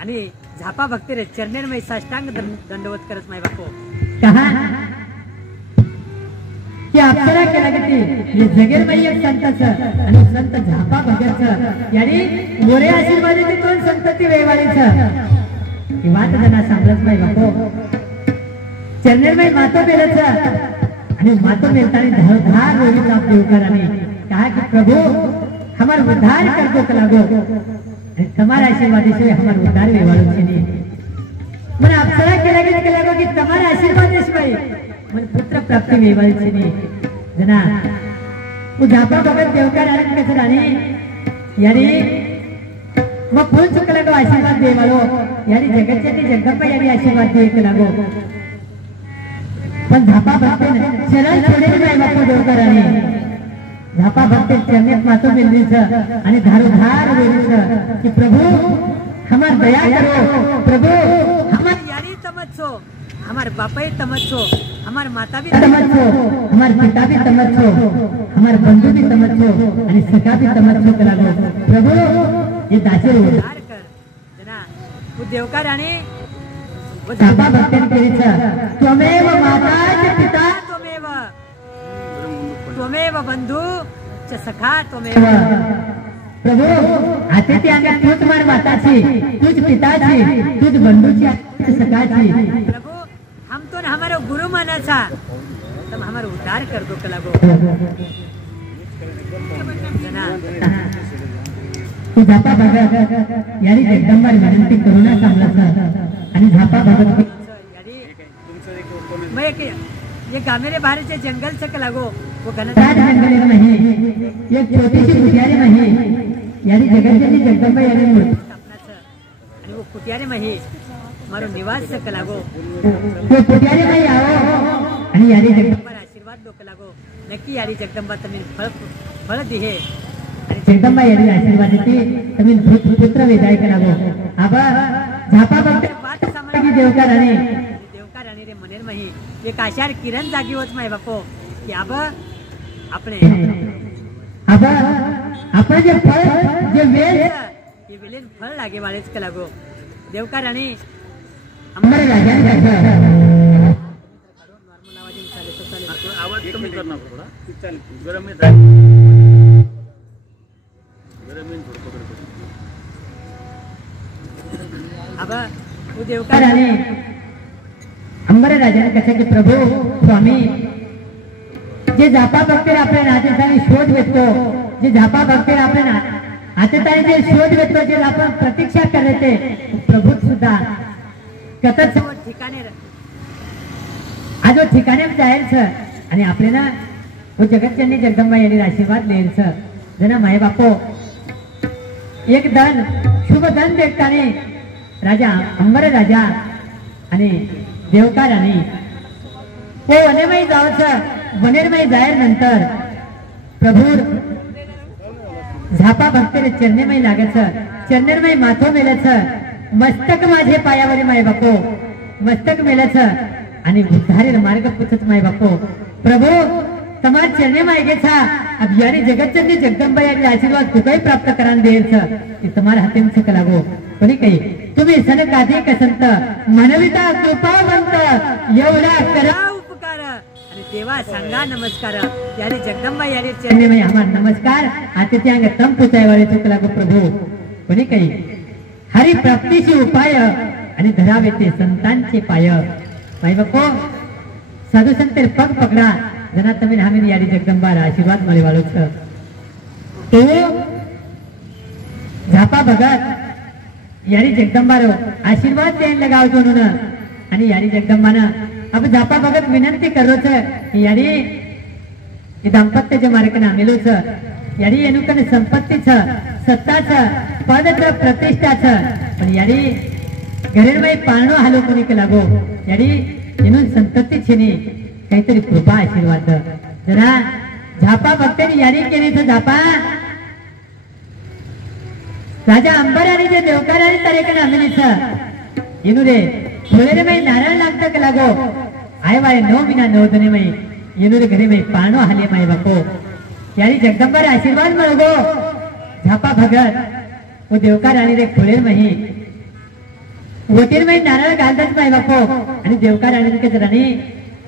आणि झापा भक्ती रे चरणेर मै साष्टांग दंडवत करत माय बापो कहा की अप्सरा केला की ये जगेर मै एक संत छ आणि संत झापा भगत छ यानी मोरे आशीर्वादाची कोण संतती वेवाळी छ ही वाट जना सांगत माय बापो चरणेर मै मातो बेल छ आणि मातो मेलतानी धार रोवी आप देवकार आणि कहा कि प्रभु हमार उद्धार कर दो कलागो तुम्हारा आशीर्वाद से हमार उद्धार वेवाळो छे नी मन अप्सरा केला की तुम्हारा आशीर्वाद से भाई मन पुत्र प्राप्ति वेवाळी छे नी जना वो झापा भगत देवकार आणि कसे राणी यानी मग फुल चुकलागो आशीर्वाद देवाळो यानी जगतचे जगदंबा यानी आशीर्वाद दे कलागो पण झापा भक्त सरळ थोडे नाही बापू देवकार आणि झापा भक्त चरणेत मातो मिलनी छ आणि धारोधार वेली छ कि प्रभु हमार दया करो प्रभु हमार यानी तमत छो हमार बापई तमत छो हमार माता भी तमत छो हमार पिता भी तमत छो हमार बंधु भी तमत छो आणि सखा भी तमत छो कलागो प्रभु ये दाचे उद्धार कर जना वो देवकार आणि वो झापा भक्तन केली छ त्वमेव माता च पिता त्वमेव बंधू च सखा त्वमेव प्रभु आते ते अंगा तूच मार माताची तुझ पिताची तुझ बंधूची सखाची प्रभु हम तो हमारे गुरु माना था तब हमारा उद्धार कर दो कलागो तू झापा भगत यारी जगदंबा विनंती करुणा सांगला आणि झापा भगत ये गामेरे बाहर से जंगल से कलागो वो घनदाट जंगल नहीं ये छोटी सी कुटियारी नहीं यारी जगतजननी जगदंबा यारी स्थापना छ आणि वो कुटियारी नहीं मारो निवास से कलागो वो कुटियारी नहीं आओ आणि यारी जगदंबा आशीर्वाद दो कलागो नक्की यारी जगदंबा तमिन फळ दिहे आणि जगदंबा यारी आशीर्वाद देते तमिन पुत्र विदाय कलागो आबा झापा भक्त वाट समागी देवकार आणि रे मनेर मही एक आशार किरण जागी होत माय बापो की अब आपण जे फळ जे वेल हे वेलेन फळ लागे वाळेच कलागो देवकार आणि अंबर राजा नॉर्मल आवाज चालेल आवाज कमी करना थोड़ा चालेल गरम में अब वो देवकार आणि अंबर राजाने कसा की प्रभू स्वामी जे झापा भक्तीर आपल्या नातेतानी शोध घेतो जे झापा भक्तीर आपल्या नातेतानी जे शोध घेतो जे आपण प्रतीक्षा करते प्रभू सुद्धा कतच ठिकाणी आज ठिकाणी जाईल सर आणि आपल्याला वो जगतजननी जगदंबा यांनी आशीर्वाद लेईल सर जना माय बापो एक धन शुभ धन देखतानी राजा अंबर राजा आणि देवकार आणि वो वनेमयी जावचं वनेरमयी जायर नंतर प्रभू झापा भक्तेरे चरणेमयी लागायचं चरणेरमयी माथो मेल्याचं मस्तक माझे पायावरी माय बापो मस्तक मेल्याचं आणि बुद्धारीर मार्ग पुछत माय बापो प्रभू तमार चरणे माय गेछा अब यारी जगतजननी जगदंबा यारी आशीर्वाद तुकई प्राप्त करान देयचं की तुम्हारा हातीन से कलागो कोणी काही तुम्ही सनकाधिक संत मनविता कृपावंत एवढा करा उपकार आणि देवा सांगा नमस्कार यारी जगदंबा यारी चरणे में हमार नमस्कार आतिथ्यांग तम पुतायवाळे चुकला गो प्रभू कोणी काही हरी प्राप्तीची उपाय आणि धरावे ते संतांचे पाय माय बापो साधू संत पग पकडा जना तमिन हमें यारी जगदंबा आशीर्वाद मळे वाळो छ तो झापा भगत यारी जगदंबारो आशीर्वाद देन लगावतो नुन आणि यारी जगदंबाना अब झापा भगत विनंती करो छ यारी ये दाम्पत्य जे मार्ग नामेलो छ यारी एनुकन संपत्ती छ सत्ता छ पद छ प्रतिष्ठा छ पण यारी घरेरमय पाळणो हालो कोणी लागो यारी एनु संतती छेनी काहीतरी कृपा आशीर्वाद जरा झापा भक्तांनी यारी केली तर झापा राजा अंबर आणि जे देवकार आणि तरेकन आमेलीच येनु रे थोडे मै नारायण लागत लागो आय वाळे 9 महिना 9 दिने मै येनु रे घरे मै पाणो हाले माय बापो यारी जगदंबा आशीर्वाद मळगो झापा भगत वो देवकार आणि रे खोळेर मही वटीर मै नारायण घालतात माय बापो आणि देवकार आणि के जरानी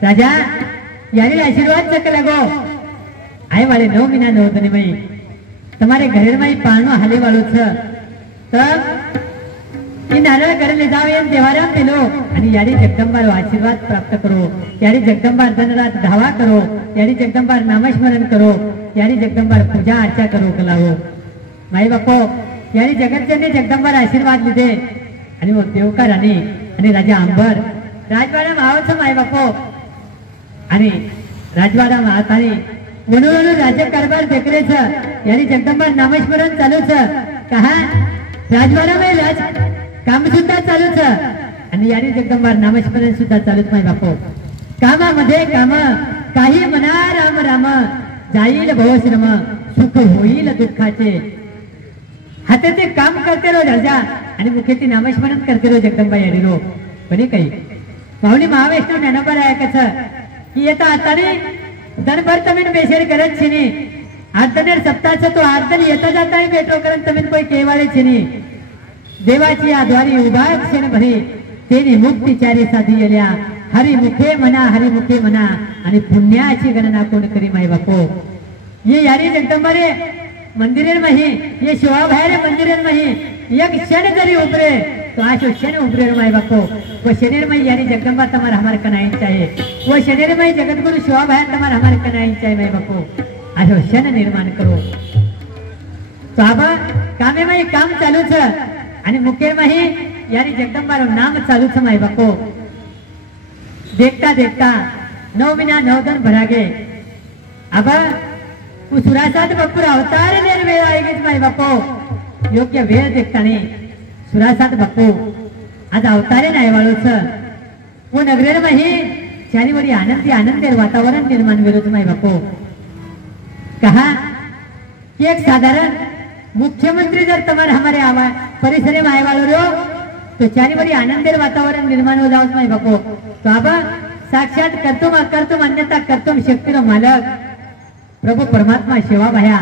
राजा यारी आशीर्वाद चक लागो आय वाळे 9 महिना 9 दिने मै તમારે ઘરેમાં પાણો હાલે વાળો છે તબ એ નારળ ઘરે લઈ જાવ એમ દેવારામ પેલો અને યારી જગદંબાનો આશીર્વાદ પ્રાપ્ત કરો યારી જગદંબા ધનરાત ધાવા કરો યારી જગદંબા નામસ્મરણ કરો યારી જગદંબા પૂજા અર્ચા કરો કલાવો માય બાપો યારી જગતજનની જગદંબા આશીર્વાદ લીધે અને वो देवकार અને રાજા અંબર રાજવાડામાં આવો છો માય બાપો અને રાજવાડામાં આવતાની मनोरंजन राज्य कारभार देखरे छ यानी जगदंबा नामस्मरण चालू छ कहा राजवाडामध्ये राज काम सुद्धा चालू छ आणि यानी जगदंबा नामस्मरण सुद्धा चालूच नाही बापो कामामध्ये काम काही म्हणा राम राम जाईल भवश्रम सुख होईल दुःखाचे हाते ते काम करते रो राजा आणि मुखेती नामस्मरण करते रो जगदंबा यानी रो पण काही माऊली महावैष्णव ज्ञानोबा आहे कसं की येता आताने दरबार तमिन बेशेर करत छिनी आर्तनेर सप्ताह तो आर्तन येता जाता ही बेटो करन तमिन कोई केवाळे छिनी देवाची आद्वारी उभा क्षण भरी तेनी मुक्ती चारी साधी येल्या हरिमुखे म्हणा आणि पुण्याची गणना कोण करी माय बापो. ये यारी जगदंबा रे मंदिरेर मही ये शिवा बाहेर मंदिरेर मही एक क्षण जरी उभरे तो आशो क्षण उभरे माय बापो. वो शनेर मई यानी जगदंबा तमार हमार कनाई चाहिए. वो शनेर मई जगतगुरु शिवा बाहेर तमार हमार कनाई चाहिए माय बापो. आशो क्षण निर्माण करो. तो आबा कामे माई काम चालू छ आणि मुखेर माही यानी जगदंबारो नाम चालू छ माय बापो. देखता देखता 9 विना 9 दिन भरागे. अब सुरासाद बापूर अवतार नेर वेळ आएगीच माय बापो. योग्य वेळ देखता नाही सुरासाद बापू आज अवतारे नाही वाळूच. वो नगरेर मही चारीवरी आनंदी वातावरण निर्माण वेळच माय बापो. कहा कि एक साधारण मुख्यमंत्री जर तुम्हारे हमारे परिसरे में आए वालों रो तो चारीवरी आनंदेर वातावरण निर्माण हो जाओ माय बापो. तो अब साक्षात कर्तुम अन्यथा कर्तुम शक्तीरो मालक प्रभु परमात्मा सेवा भया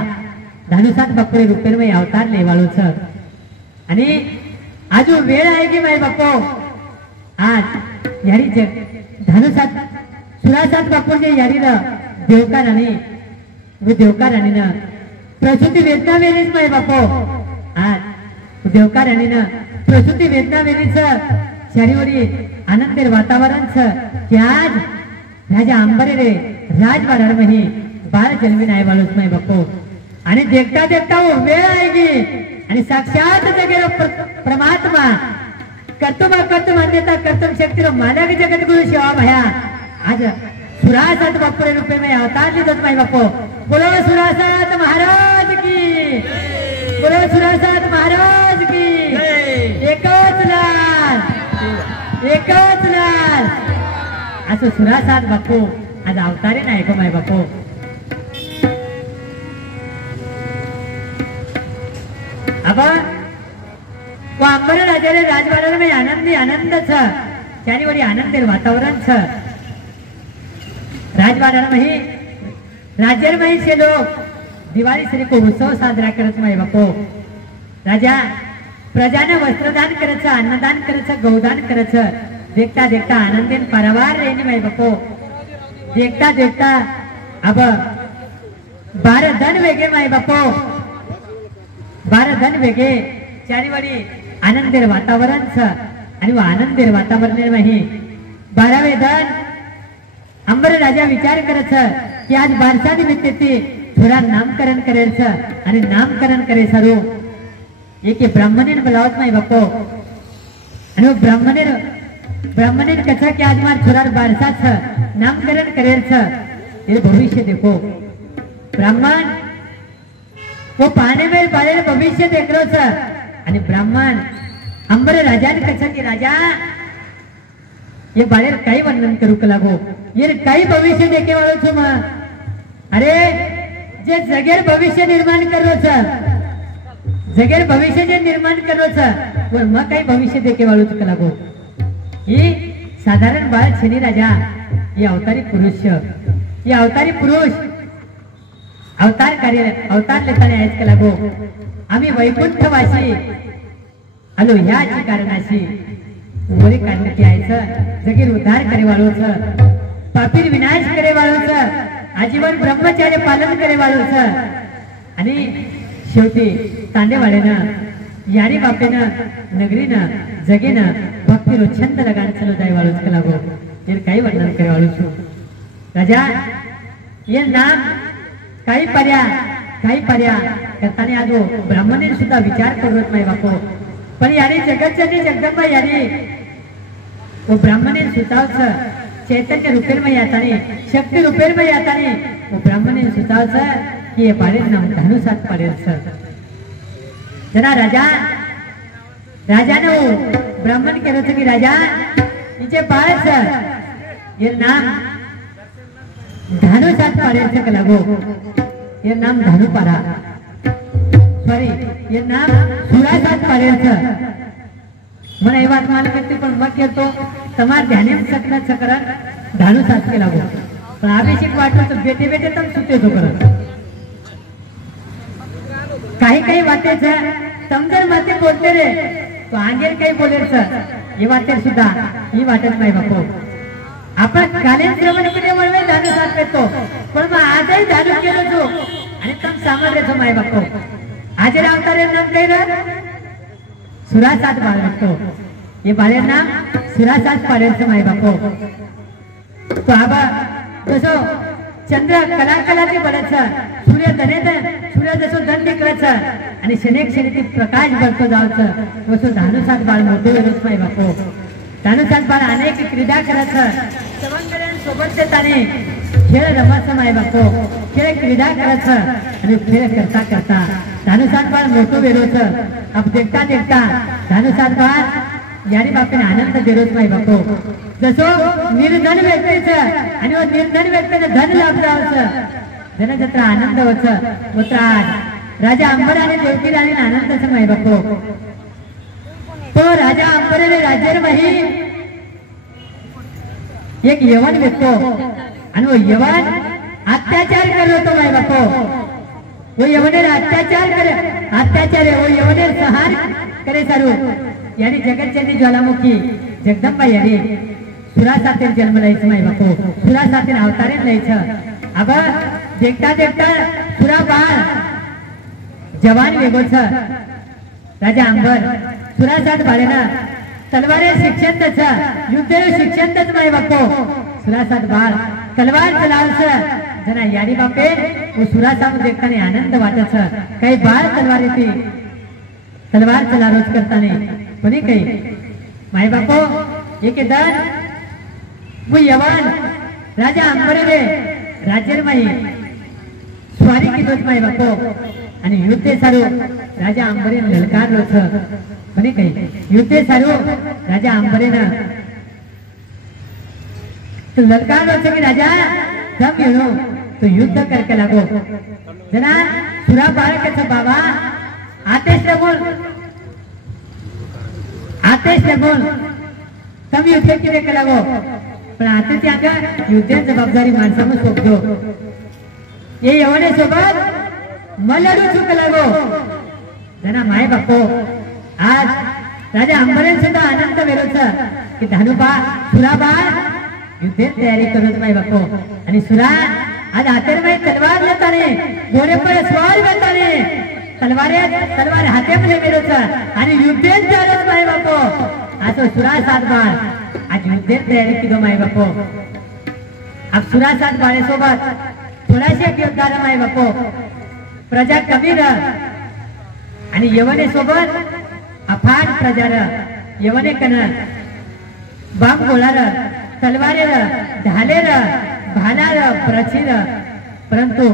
धानुसात बापूरे रूपेर अवतार लेवाळो छ. आणि आज वेळ आहे की माय बापो आज यारी धानुसात सुरासात बापूचे यारी देवका राणीनं प्रसूती वेदना वेळीच माय बापो. आज देवका राणीनं प्रसूती वेदना वेळीच चारीवरी आनंदेर वातावरण छ की आज राजा अंबरे रे राजवाडार मही बाळ जन्मीन आहे वाळूच माय बापो. आणि देखता देखता वो वेळ आएगी आणि साक्षात जगेरो परमात्मा कर्तुम अन्यथा कर्तुम शक्तीरो मालक जगतगुरु शिवा भया आज सुरासात बापूरे रूपे में अवतार लिहित माय बापो. बोलो सुरासात महाराज की, बोलो सुरासात महाराज की. एकच लाल असं सुरासात बापू आज अवतारे नाही का माय बापू. अब वो अंबर राजारे राजवाड़ा में आनंद छ चारीवरी आनंदेर वातावरण छ. राजवाड़ा में ही राज्य में ही लोग दिवाळी सरी को उत्सव साजरा करत माय बापो. राजा प्रजाने वस्त्रदान करत, अन्नदान करत, गौदान करत. देखता देखता आनंदेन परवार रेनी माय बापो. देखता देखता अब 12 धन वेगे माय बापो. 12 धन वेगे चारीवरी आनंदेर वातावरण छ. आणि वो आनंदेर वातावरण में 12वे धन अंबर राजा विचार करत की आज बारसा निमित्त थोड़ा नामकरण करेल छ. आणि नामकरण करे सरू एक ब्राह्मणेन बोलावत माय बापो. आणि वो ब्राह्मणेन कथा की आज मार छोरार बारसा छ नामकरण करेल छ. ये भविष्य देखो ब्राह्मण वो पाने में बारे भविष्य देख रो छ. आणि ब्राह्मण अंबर राजा ने कथा की राजा ये बारे काही वर्णन करू लागो. ये काही भविष्य देखे वालो छो म. अरे जे जगेर भविष्य निर्माण करो छ, जगेर भविष्य जे निर्माण करो छ वर म काही भविष्य देखे वालो छ लागो. ही साधारण बाळ छेनी राजा ये अवतारी पुरुष अवतार लेताने आहेच लागो. आम्ही वैकुंठवासी आलो ह्याची कारणाशी वरी कारण की आहेच जगेर उद्धार करे वालो छ, पापीर विनाश करे वालो छ, आजीवन ब्रह्मचर्य पालन करे वालो छ. आणि शेवटी तांडेवाडेनं यारी बापेनं नगरीनं जगेनं भक्तीरो छंद लगान चलो जाय वालोच का लागो. ये काही वर्णन करे वालो छो राजा. ये नाम काही पर्या करताने आज ब्राह्मणे सुद्धा विचार करत नाही बापो. पण यारी जगतजननी जगदंबा यारी वो ब्राह्मणे सुतावच चैतन्य रूपेर में यातानी शक्ति रूपेर में यातानी वो ब्राह्मणे सुतावच की ये पाडेल नाम धानुसात पाडेल सर. जना राजा ने वो ब्राह्मण के रथ की राजा नीचे बाळ सर ये नाम धानुसात पाडेल सर लागो. ये नाम धानुपारा सॉरी ये नाम सुरासात पाडेल सर. મને એ વાત માલુમ હતી પણ મત કેતો તમાર ધ્યાને સકરણ ધાनु साथ के लागो. पण अभिषेक वाटतो तर बेटे तम सुते तो करत काही वाटे छ तम जर मते बोलते रे तो आंगेर काही बोलेर छ ये वाटे सुद्धा ही वाटत नाही बापो. आपण कालीन श्रवण केल्यामुळे धानु साथ पेतो पण मग आजही धानु केलो जो आणि तम सामर्थ्याचं माय बापो आज अवतारे नाम काय रे सुरासात बाळ लागतो हे बाळांना सुरासात पाड्याचं माय बापो तो आबा तसं चंद्र कलाकलाचे बळाचं सूर्य सूर्य जसं दंड निकळायचं आणि क्षणी प्रकाश बळतो जावचं तसं धानुसात बाळ मोठे वेळच माय बापो धानुसात बाळ अनेक क्रीडा करायचं सवंगड्यांसोबत त्याने खेळ रमाचं माय बापो खेळ क्रीडा करायचं आणि खेळ करता करता धानुसात बाळ मोठं वेळोचं अब देखता देखता धानुसात बाळ यारी बापेने आनंद देरोच माय बापो जसो निर्धन व्यक्तीचं आणि निर्धन व्यक्तीने धन लाभ जावचं जनजत्रा आनंद होत राजा अंबर आणि देवकी राणी आनंदाचं माय बापो तो राजा अंबरेने राज्यावर माही एक यवन व्यक्तो आणि वो यवन अत्याचार करतो माय बापो वो यवने अत्याचार करे वो यवने सहार करे सारू यानी जगतजननी ज्वालामुखी जगदंबा यानी सुरासातील जन्म लायचं माय बापो सुरासातील अवतारेन लायचं अब देखता देखता सुरा बाळ जवान वेगोच राजा अंबर सुरासात बाळेना तलवारे शिक्षण त्याच युद्ध शिक्षण त्याच माय बापो सुरासात बाळ तलवार चलावच जना यारी बापे वो सुरासात देखताना आनंद वाटच काही बाळ तलवार येते तलवार चला रोज करताना कोणी काही माय बापो एक दर वो यवान राजा अंबरे रे राज्यर माई स्वारी कीधोच माय बापो आणि युद्धे सारू राजा अंबरे ललकारलोच कोणी काही युद्धे सारू राजा अंबरेनं तो ललकारलोच की राजा दम येणो तो युद्ध करके लागो जना सुरा बाळकाचं बाबा आतेश लगोन तम युद्ध किती लागो पण आता त्या युद्धाची जबाबदारी माणसानं सोपतो हे यवने सोबत मलडू चुक लागो जना माय बापो आज राजा अंबरेन सुद्धा आनंद वेरोचा की धानुबा सुराबा युद्धेत तयारी करत माय बापो आणि सुरा आज हातेर माय तलवार लेताने घोडे पर स्वार बेताने तलवार हातेमध्ये वेरोचा आणि युद्धेत चालत माय बापो असं सुरा सातबार आज युद्धेत तयारी केलो माय बापो अब सुरा सात बाळे सोबत थोडाशे योगदान माय बापो प्रजा कमी आणि यवने सोबत अफाट प्रजा यवने कन बाम गोळार तलवारे ढालेर भालार प्रचिर परंतु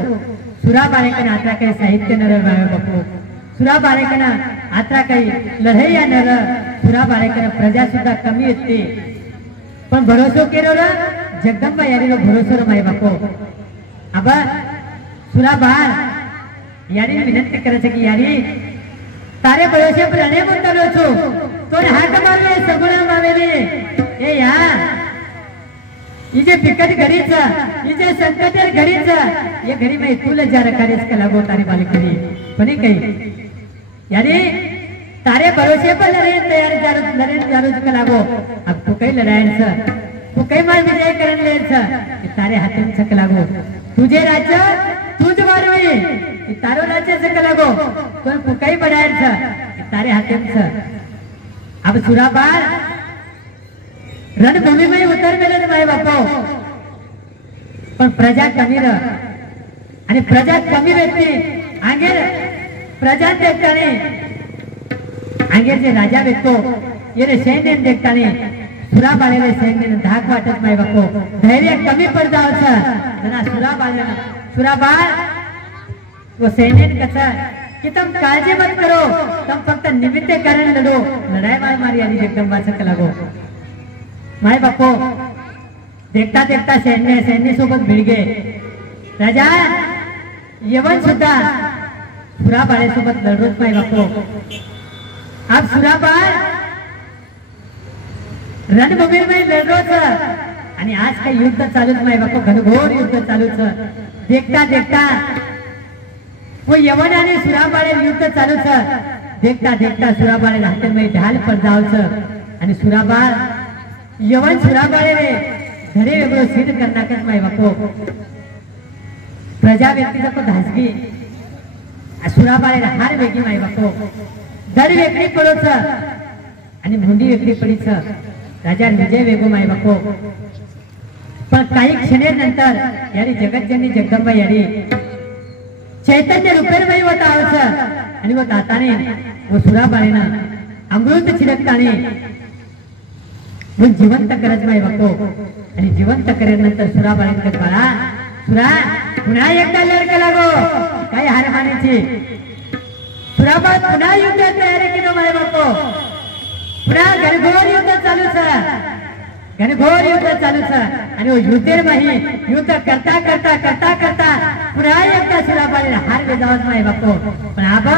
सुरा बाळेकन आता काही साहित्य नर माय बापो सुरा बाळेकन आता काही लढैया नर सुरा बाळेकन प्रजा सुद्धा कमी येते पण भरोसो केलो जगदंबा यारीलो भरोसो माय बापो अब सुरा बाळ यारी विनंती करायचं की यारी तारे भरोसे पर अने मुंतलो छो कोण हात मारले सगुण मावेले ए या इजे बिकट घडीच इजे संकट घडीच ये घडी में तुला जार कार्यस कला गो तारी बालकरी पण काही यारी तारे भरोसे पर लड़े जारो कला गो अब तू कई लड़ायचं तू कई मार विजय करण लेचं तारे हातून सकला गो तुझे राज्य तुझ मारवी तारो राज्य सकला गो पण तू कई बडायचं तारे हातून अब सुराबाळ रणभूमी में उतर मेले माय बापो पण प्रजा कमी आणि प्रजा कमी व्यक्ती आंगेर प्रजा देखताने आंगेर जे राजा व्यक्तो ये सैन्य देखताने सुरा बाळेले सैन्य धाक वाटत माय बापो धैर्य कमी पड जावचं जना सुरा बाळ वो सैन्य कसा कि तुम काळजी मत करो तुम फक्त निमित्त कारण लढो लढाई मार मारी आणि जगदंबाचं कलागो माय बापो देखता देखता सैन्य सोबत भिडगे राजा यवन सुद्धा सुरा बाळे सोबत लढत माय बापो अब सुरा बाळ रणभूमी में लढोच आणि आज काही युद्ध चालूच माय बापो घनघोर युद्ध चालूच देखता देखता वो यवन आणि सुरा बाळे युद्ध चालूच देखता देखता सुरा बाळे हातात ढाल पडजावच आणि सुरा बाळ यवन सुरा बाळे रे धरे वेगळं सिद्ध करणारच माय बापो प्रजा व्यक्तीचा तो धासगी सुराबाळेला हार वेगळी माय बापो धड वेगळी पडोच आणि मुंडी वेगळी पडीच राजा विजय वेगो माय बापो पण काही क्षणेनंतर यारी जगतजननी जगदंबा यारी चैतन्य रुपेरबाई व तावच आणि व दाताने व सुराबाळेनं अमृत छिलकताने व जिवंत करत माय बापो आणि जिवंत करेनंतर सुराबाळेंकडे बाळा सुरा पुन्हा एकदा लढका लागो काही हार मानायची सुराबाळ पुन्हा युद्धात तयारी केली माय बापो पुन्हा घनघोर युद्ध चालूच घनघोर युद्ध चालूच आणि युद्धेर माही युद्ध करता करता करता करता पुन्हा एकदा सुराबाळेला हार वेजावत माय बापो पण आबा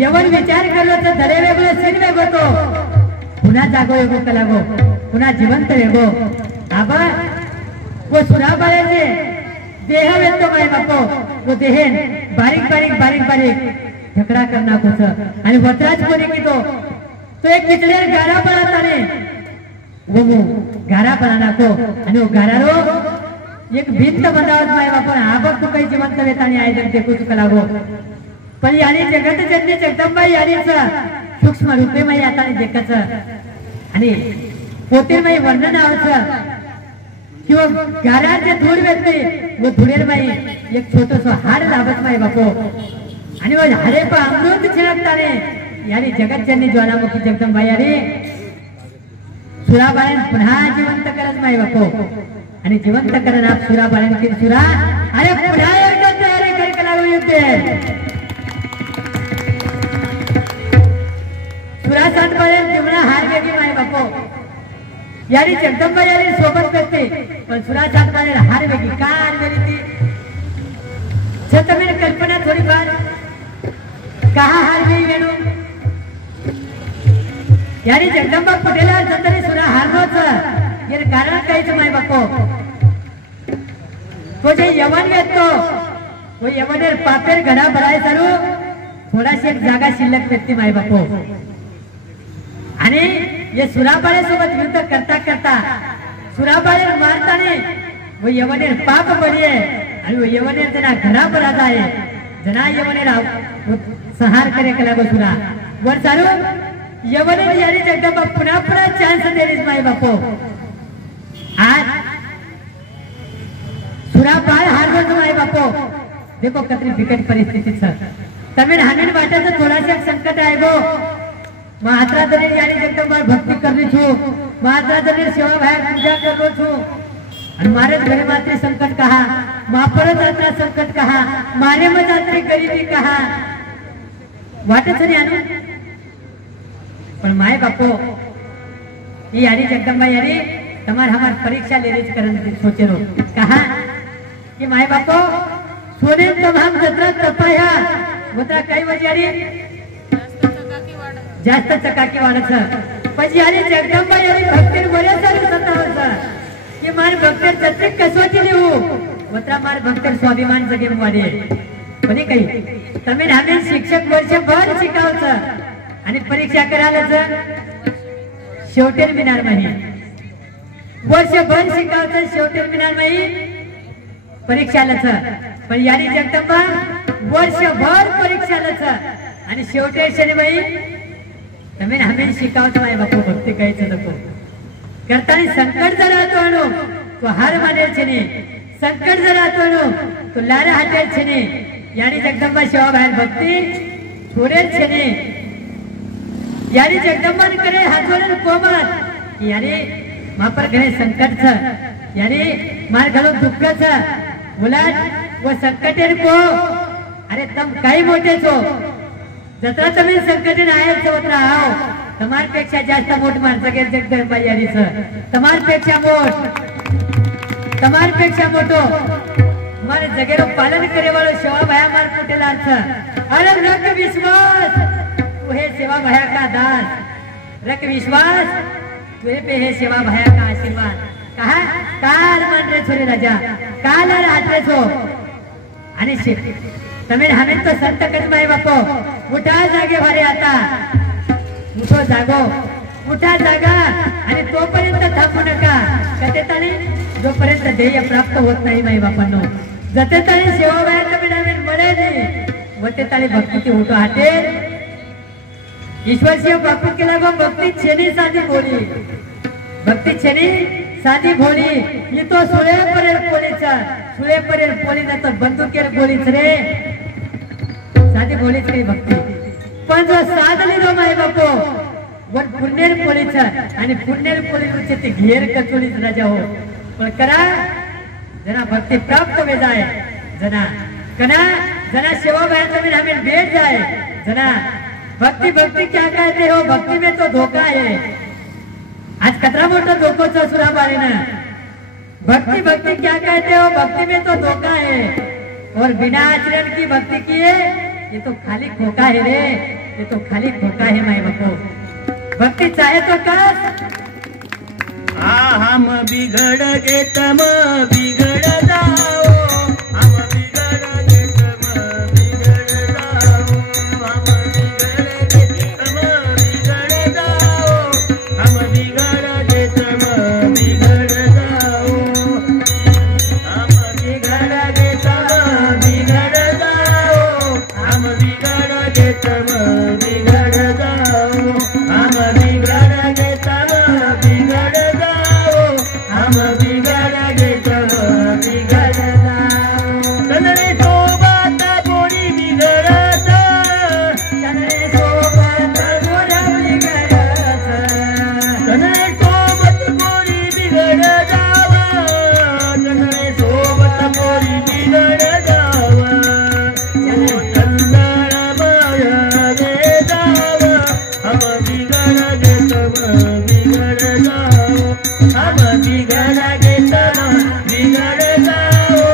यवन विचार करलो तर धरे वेगळं सीन वेगळो पुन्हा जागो वेगो कलागो पुन्हा जिवंत वेगो आबा वो सुराबाळेचे देह वेतो माय बापो वो देहेन बारीक बारीक बारीक बारीक झगडा करना कुछ आणि वत्राज कोणी की तो एक किचलेर गारा पळाताने वो गारा पळाना को आणि वो गारारो एक भिंत बंदावत माय बापो आबा तू काही जिवंत वेताने आहे जग देखू चुका लागो पण याने जगत जननी जगदंबा यानीच सूक्ष्म रूपे माई आता देखच आणि पोतेरमाई वर्णन आवच किंवा गाराचे धूळ व्यक्ती व धुळेरमाई एक छोटस हाड दाबत माई बापो आणि व हाडे पण अमृत छिळकताने याने जगत जननी ज्वालामुखी जगदंबा याने सुराबाळेन पुन्हा जिवंत करत माई बापो आणि जिवंत करत आप सुराबाळेन की सुरा अरे पुन्हा एकदा तयारी करके लागू युद्ध सुरा सांगताना जिमना हार वेगळी माय बापो यारी जगदंबा यारी सोबत करते पण सुरा सांगताना हार वेगळी का हार वेगळी ती छतमेर कल्पना थोडी फार कहा हार वेगळी वेणू यारी जगदंबा पटेला जतरी सुरा हारनोच यार कारण काहीच माय बापो तो जे यवन वेतो वो यवनेर पापेर घडा भराय चालू थोडाशी एक जागा शिल्लक व्यक्ती माय बापो आणि ये सुराबाळे सोबत युद्ध करता करता सुराबाळे मारताने वो यवनेर पाप बढिये आणि वो यवनेर जना घरा बरात आहे जना यवनेर संहार करे कला गो सुरा वर चालू यवनेर यारी जगदंबा पुन्हा पुन्हा चान्स देलीस माय बापो आज सुराबाळ हारवत माय बापो देखो कतरी बिकट परिस्थिती सर तमिळ हानीन वाटाचं थोडासा संकट आहे गो महात्रा दरेर यानी जगदंबा भक्ति करनी छु महात्रा दरेर सेवा भाई पूजा करनो छु आणि मारे घरे मात्र संकट कहा मापर जात्रा संकट कहा मारे में जात्री गरीबी कहा वाटच नाही आणू पण माय बापो ये यानी जगदंबा यानी तमार हमार परीक्षा लेरेज करन सोचे रो कहा कि माय बापो सोने तमाम जत्रा तपाया होता काही वर्ष यानी जास्त चकाकी वाढत पण याने जगदंबा याने भक्तीर बरेच सतावत की मार भक्तर जत्रे कसोची लिहू वत्रा मार भक्तर स्वाभिमान जगे वाढे पण काही तमिळ आम्ही शिक्षक वर्षभर शिकावचं आणि परीक्षा करायला शेवटेर मिनार माही वर्षभर शिकावचं शेवटेर मिनार माही परीक्षालाच पण याने जगदंबा वर्षभर परीक्षालाच आणि शेवटेर शनिबाई तमें हमें शिकावत माय बापू भक्ति कहीच नको करताना संकट जर आतो तो हार मानेल छे संकट जर आतो तो लार हाटेल छे यानी जगदंबा सेवा बाहेर भक्ति छोडेल छे यानी जगदंबा करे हाथ जोड़े कोमत यानी मापर घरे संकट छ यानी मार घरो दुःख छ उलट वो संकटेर को अरे तम काही मोठे छो जत्रा तुम्ही संकटन आहे वत्रा आओ तमार पेक्षा जास्त मोठ माणसं गेल जगदंबा यानी तमार पेक्षा मोठो मारे जगेरो पालन करे वालो सेवा भया मार कुटेला अरे रख विश्वास तू हे सेवा भया का दास रख विश्वास तुझे पे हे सेवा भया का आशीर्वाद कहा काल मान रे छोरे राजा काल राहत रे छो आणि तमिळ हमें तो संत कच माय बापो उठा जागे भारे आता उठो जागो उठा जागा आणि तोपर्यंत थांबू नका. कधीतरी जोपर्यंत ध्येय प्राप्त होत नाही माई बापांनो, जते तरी सेवा व्हायला मिळावे मिळेल व ते तरी भक्ती उठो हाटेल. ईश्वर शिव बापू केला गो भक्ती छेनी साधी बोली, भक्ती छेनी साधी भोली. ही तो सुळे पडेल पोलीचा, सुळे पडेल पोली ना तर बंदुकेर गोळीच रे. साधी बोलीच काही भक्ती पण जो साधली रो माय बापो वन पुण्येर पोलीचा आणि पुण्येर पोलीचे ते घेर कचोलीच राजा हो. पण करा जना भक्ती प्राप्त वे जाय, जना कना जना सेवा व्हायला में हमें भेट जाए. जना भक्ति भक्ति क्या कहते हो, भक्ति में तो धोखा है. आज कतरा मोटा धोखोचा सुरा बारे ना. भक्ति भक्ति क्या कहते हो, भक्ति में तो धोखा है. और बिना आचरण की भक्ति किए ये तो खाली खोखा है रे, ये तो खाली खोखा है माय बापो. भक्ति चाहे तो कर. हम बिगड़ गे तम बिगड़ जाओ, हम बिगड़ गे तम बिगड़ जाओ, हम बिगड़ गे तम बिगड़ जाओ, हम बिगड़ गे तम बिगड़ जाओ, हम बिगड़ गे तम बिगड़ जाओ, हम बिगड़ गे तम बिगड़ जाओ, हम बिगड़ गे तम बिगड़ जाओ, हम बिगड़ गे तम बिगड़ जाओ. तनरे सोबत बोली बिगड़ता, तनरे सोबत बोली बिगड़ता, तनरे सोबत बोली बिगड़ जावा, तनरे सोबत बोली बिगड़ जावा. ओ चंदन माया दे जावा, हम बिगड़ गे तम बिगड़ जाओ, हम बिगड़ गे तम बिगड़ जाओ,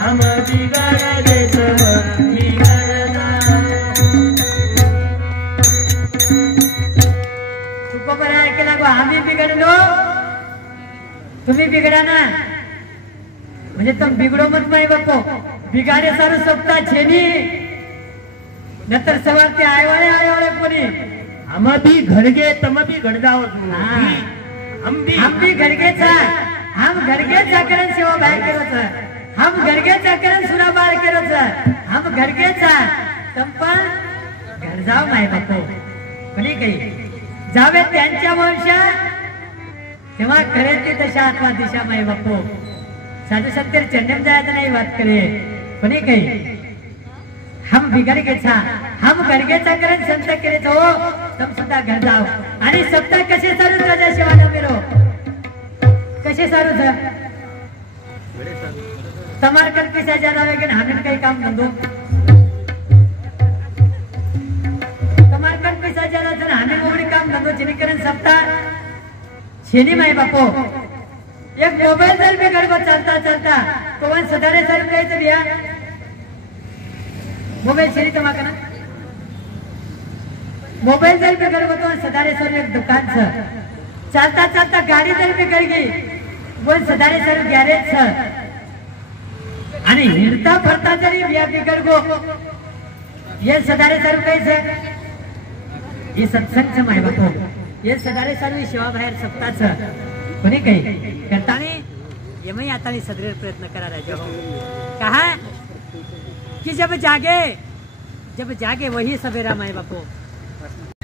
हम बिगड़ गे तम बिगड़ जाओ. तुको बरं ऐकायला गो आम्ही बिघडलो तुम्ही बिघडा ना. म्हणजे तुम बिघडो मत माई बापो, बिगाडे सारू सप्ता छेनी नंतर सवार ते आयवाळे कोणी. हम भी घर गे तम भी घर जाओ. हाँ. हम भी घरगेचा, हम घरगेचा करण सेवा बाहेर केलोच, हम घरगेचा करण सुरा बाहेर केलोच, हम घरगेचा तम पण घर जाव माय बापो. कोणी काही जावे त्यांच्या वंशा तेव्हा करेल ती तशा आत्मा दिशा माय बापो. साधू संतर चंडम जायचं नाही बात करे. कोणी काही हम बिगड़ गे छा, हम घरगेचा करण संत केले तो तम सुद्धा घर जाव. आणि सप्ताह कसे सारू राजा शिवाना मेरो कसे सारू था तमार कर पैसा ज्यादा वेगन हमें काही काम धंदो तमार कर पैसा ज्यादा जन हमें मोबडी काम धंदो जेणेकरून सप्ताह छेनी माय बापो एक मोबाईल जर बिघडवा चालता चालता तो वन सदारे सर कायचं बिया मोबाईल छेनी तमाका ना. मोबाईल जर बिघडवा तो सदारे सर एक दुकान छ चालता चालता गाडी जर बिघड गई वन सदारे सर गॅरेज छ आणि हिरता फरता जरी बिया बिघड गो ये सदारे सर कैसे ये सत्संग माय बापो. ये सदारे सर सेवा बाहेर सप्ताच कोणी काही करतानी यमई आता सदरेर प्रयत्न करा राजा हो. कहा कि जब जागे वही सवेरा माय बापो.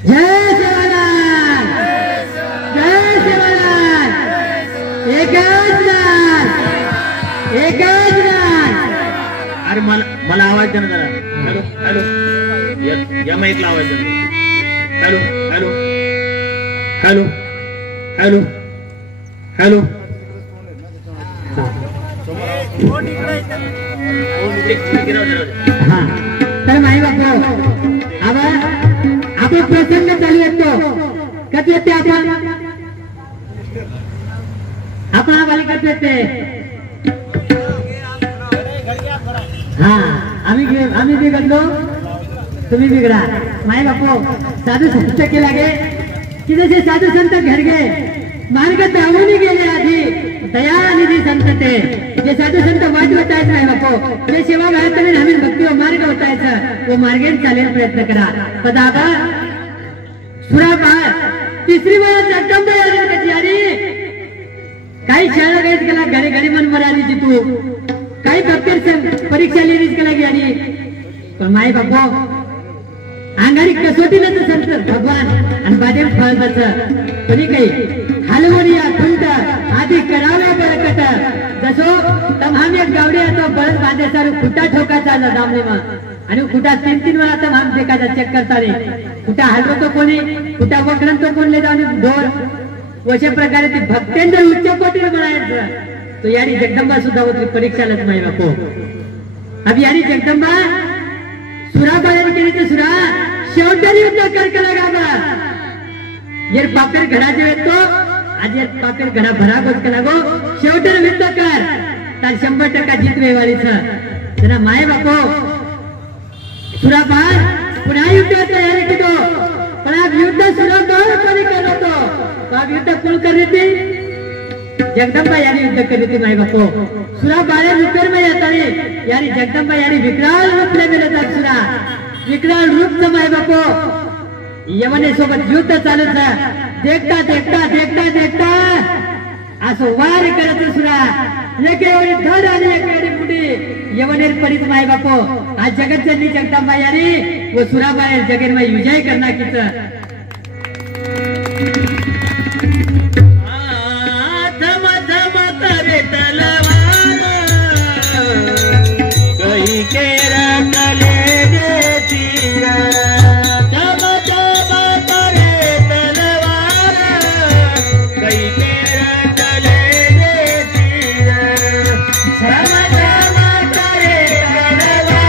जय शिवलाल, जय शिवलाल. एकच नाद, एकच नाद. अरे मला आवाज द्या ना जरा. हॅलो हॅलो या माईकला आवाज द्या. Hello hello hello hello hello. हा तर माई बापू आबा आपण प्रसंग चालू येतो कधी येते आपण आम्हाला कधी येते. हा आम्ही बिघडलो तुम्ही बिघडा माय बापू. साधू संत केला गे की जसे साधू संत घर गे मार्ग धावून गेले आधी दयानिधी संत ते जे साधू संत वाट होतायत नाही बापो जे सेवा भारताने आम्ही भक्ती व मार्ग होतायचा वो मार्गेन चालेल प्रयत्न करा. पदाबा सुरा बाळ तिसरी वेळा जगदंबा यारी कधी यारी काही शाळा गायच केला घरी घरी मन मराठीची तू काही भक्तर परीक्षा लिहिलीच केला गेली पण माय बापा अंगारी कसोटीला तर संत भगवान आणि बादेव फळ बस कोणी काही हलवणिया खुंट आधी कराव्या बळकट जसो तमाम एक गावडे येतो बळद बांधे सारू खुटा ठोकाचा दामले मग आणि खुटा 3-3 वेळा तमाम देखाचा चेक करता रे खुटा हलवतो कोणी खुटा वक्रांतो कोण ले जाऊन डोर अशा प्रकारे ती भक्तेंद्र उच्च कोटीने म्हणायचं तो यारी जगदंबा सुद्धा होती परीक्षालाच माही बापो अब यारी जगदंबा सुरा बाळन केली तर सुरा शेवटरी युद्ध करके लगाबा ये पापेर घरा जो येतो आज ये पापेर घरा भरा गोत लागो शेवटर युद्ध कर तर 100% जितवे वालीचा जरा माय बापो सुरा बाळ पुन्हा युद्ध तयारी केलो पण आज युद्ध सुरा बाळ कोणी करतो तो अब युद्ध कोण करते जगदंबा यारी युद्ध करते माय बापो सुरा बाळे रुपेर में येता रे यारी जगदंबा यारी विकराल रूप ले मिळतात सुरा विकराल रूप माय बापो यमने सोबत युद्ध चालू देखता देखता देखता देखता असो वार करत सुरा एके वेळी धड आणि एके वेळी मुडी यमनेर पडित माय बापो आज जगत जननी जगदंबा यारी व सुरा बाळे जगेर में विजय करना कित धम धम करे तलवार कहीं के रखले गे तीरा धम धम करे तलवार कहीं के रखले गे तीरा धम धम करे तलवार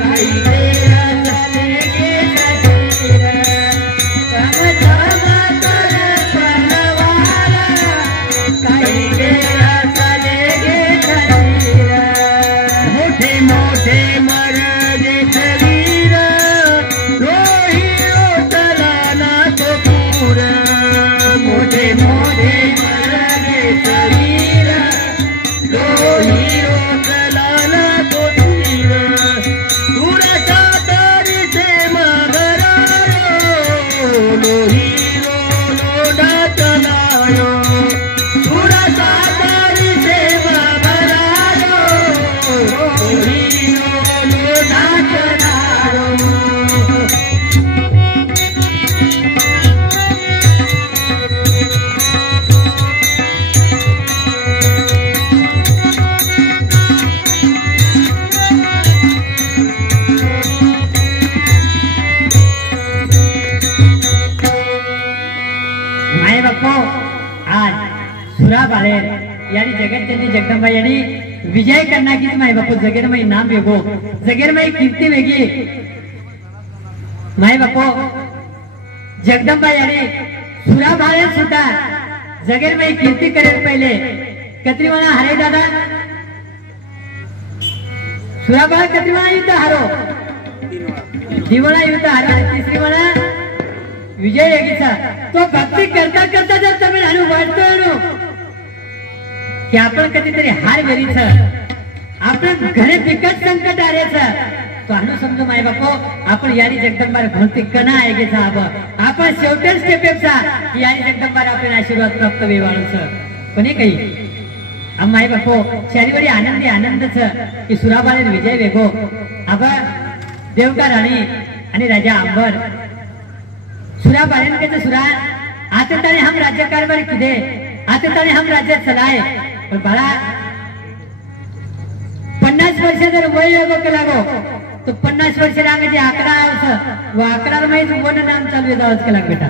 कहीं के रखले गे तीरा धम धम करे तलवार कहीं के रखले गे तीरा मोठे मोठे मरजे शरीर रोही रोतलाना तो पूरा मोठे मोठे मरजे शरीर रोही रोतलाना तो पूरा दूरचा तरी से मगरायो लोही रो लोडातलायो दूरचा तरी से मगरायो लोही रो लोडातलायो माय बापो आज सुरा बाळेर यानी जगत जननी जगदंबा यानी विजय करना की माय बापो जगेर में नाम वेगो जगेर में कीर्ती वेगी माय बापो जगदंबा यानी सुरा बाळेर सुद्धा जगेर में कीर्ती करेल पहिले कत्री म्हणा हरे दादा सुरा बाळ कत्री म्हणा युद्ध हारो दिवळा युद्ध हारो तिसरी म्हणा विजय येगीचा तो भक्ती करता करता जर तुम्ही अनु वाटतो की आपण कधीतरी हार वेरीच आपण घरे बिकट संकट आरेच तो अनु समजू माय बापो आपण यारी जगदंबार भक्ती कना आहे की साहब आपण शेवटच स्टेपेचा यारी जगदंबार आपण आशीर्वाद प्राप्त वेवाळच कोणी काही माय बापो शरीवरी आनंदी आनंदच की सुराबाळेर विजय वेगो आबा देवका राणी आणि राजा अंबर सुरा बाळन के सुरा आते ताने हम राज्य कारभार किदे आते ताने हम राज्य चलाए पण बाळा 50 वर्ष जर वय वेगो लागो तो 50 वर्ष रांगे आकडा आवस व आकडा माहित वन नाम चालू जावच केला बेटा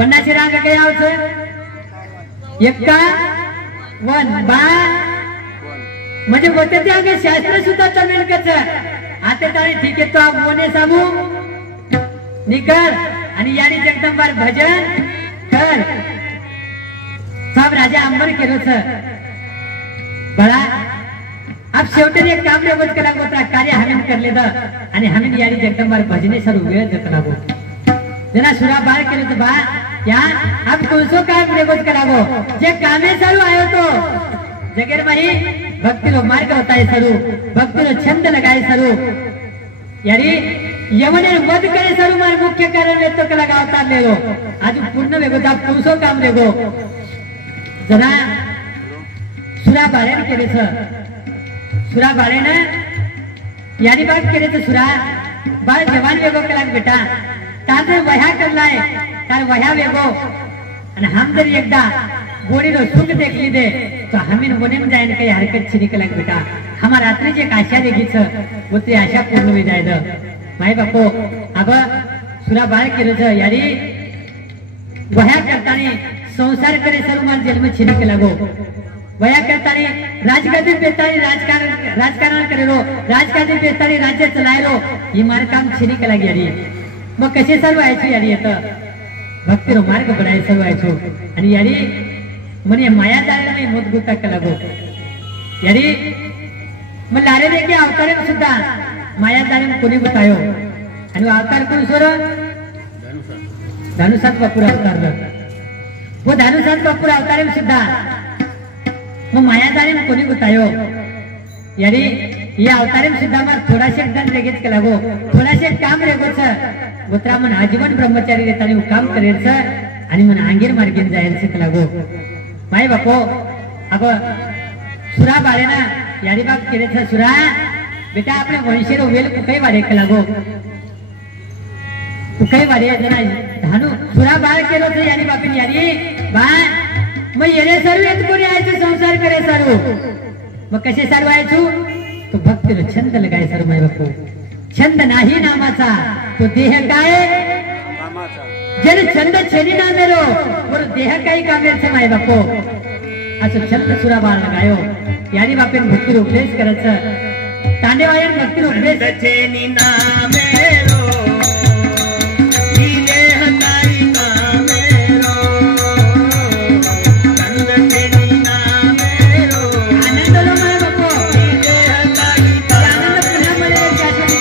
50 रांगे काय आवस एक्का वन बा म्हणजे होते ते आगे शास्त्र सुद्धा चालू कच आते ताने ठीक आहे तो आप वने सांगू निकर आणि यानी जगदंबार भजन कर सब राजा अंबर केलो बळा अब शेवटी एक काम रे बोल कला गोत्रा कार्य हमें करले द आणि हमें यानी जगदंबार भजने सर वेळ देतला गो जना सुरा बाळ केलो तो बा या अब कोणसो काम रे बोल कला गो जे कामे चालू आयो तो जगेर माही भक्ति रो मार्ग होता है सरू भक्ति रो छंद लगाए सरू यारी यमने वध करे सरू मार मुख्य कारण वेतो कला गावता लेलो आज पूर्ण वेगोदा पुरुषो काम रेगो जना सुरा बाळेने केले छ सुरा बाळेने यारी बात केले तर सुरा बाळ जवान वेगो कला बेटा ताजे वह्या करलाय तार वह्या वेगो आणि हम जर एकदा गोड़ी रो सुख देख ली दे तो हमें बोने में जाए कई हरकत छिनी कला बेटा हमारा रात्रि जे आशा देखी छ वो ते आशा पूर्ण हो जाए द माई बापो अब सुरा बाळ केले छ यारी वह्या करताने संसार करे सरुमान जेल में छिनी कला गो वह्या करताने राजगादी बेतानी राजकारण करे रो राजगादी बेतानी राज्य चलाय रो ये मार काम छिनी कला यारी मग कसे सर्व व्हायचे यारी येतं भक्ती रो मार्ग बडाय सर्व व्हायचो आणि यारी मने माया जायला नाही मोत गुता कला गो यारी मग लारे देखे अवतारे सुद्धा माया जायला कोणी गुतायो आणि अवतार कोण सोर धानुसात बापूर अवतारलं वो धानुसात बापूर अवतारे सुद्धा मग माया जायला कोणी गुतायो यारी या अवतारे सुद्धा मग थोडाशे दंड रेगेच केला गो थोडाशे काम रेगोच गोत्रा मन आजीवन ब्रह्मचारी देतानी काम करेल आणि मन आंगीर मार्गेन जायला शिकला गो माई बापो अब सुरा बाळे ना यारी बाप केले छ सुरा बेटा आपले वंशीरो वेल कुकई वाडे कला गो कुकई वाडे जना धानु सुरा बाळ केलो छ यारी बापिन यारी बा मग येणे सर्व एक कोणी आयचे संसार करे सर्व मग कसे सर्व आयचू तो भक्तीला छंद लगाय सर्व माई बापो छंद नाही नामाचा तो देह काय जन छंद छेनी ना मेरो और देह काही कामेर छे माय बापो असं छंद सुरा बाळ लगायो यारी बापेन भक्ती उपदेश करायचं तांडेवायन भक्ती उपदेश छेनी ना मेरो देह काही कामेरो छंद छेनी ना मेरो आनंद लो माय बापो देह काही आनंद पुन्हा मला त्यासाठी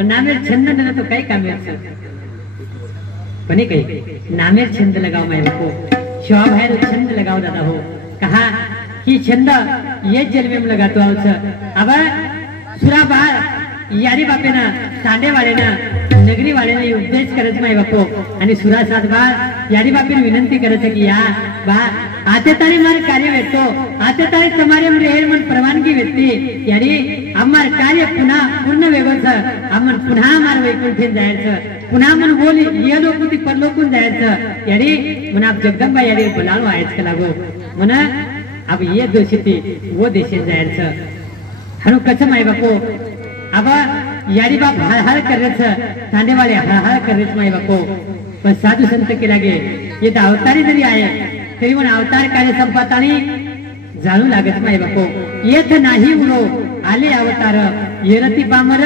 और नामेर छंद न तो कई कामेर छ बने कई नामेर छंद लगाओ मैं को शोभ है तो छंद लगाओ दादा हो कहा कि छंद ये जन्मे में लगातो आओ छ अब सुरा बार यारी बापे ना तांडे वाले ना नगरी वाले ने उपदेश करत माय बापो आणि सुरा सात बार यारी बापे विनंती करत की या बा आते तारी मारे कार्य वेतो आते तारी तुम्हारे रेहर मन परवानगी वेती यारी अमर कार्य पुन्हा पूर्ण वेगोच अमर पुन्हा मार वैकुंठेन जायचं पुन्हा मन बोली ये लोकुती परलोकून जायचं यारी मन आप जगदंबा यारी बोलालो आहेच का लागो मन अब ये दोषिती वो देशेन जायचं हनु कच माय बापो अब यारी बाप हर करत तांडे वाले हर करत माय बापो पण साधू संत के लागे ये तो अवतारी जरी आहे तरी पण अवतार कार्य संपतानी जाणू लागत माय बापो येथ नाही उरो आले अवतार येरती पामर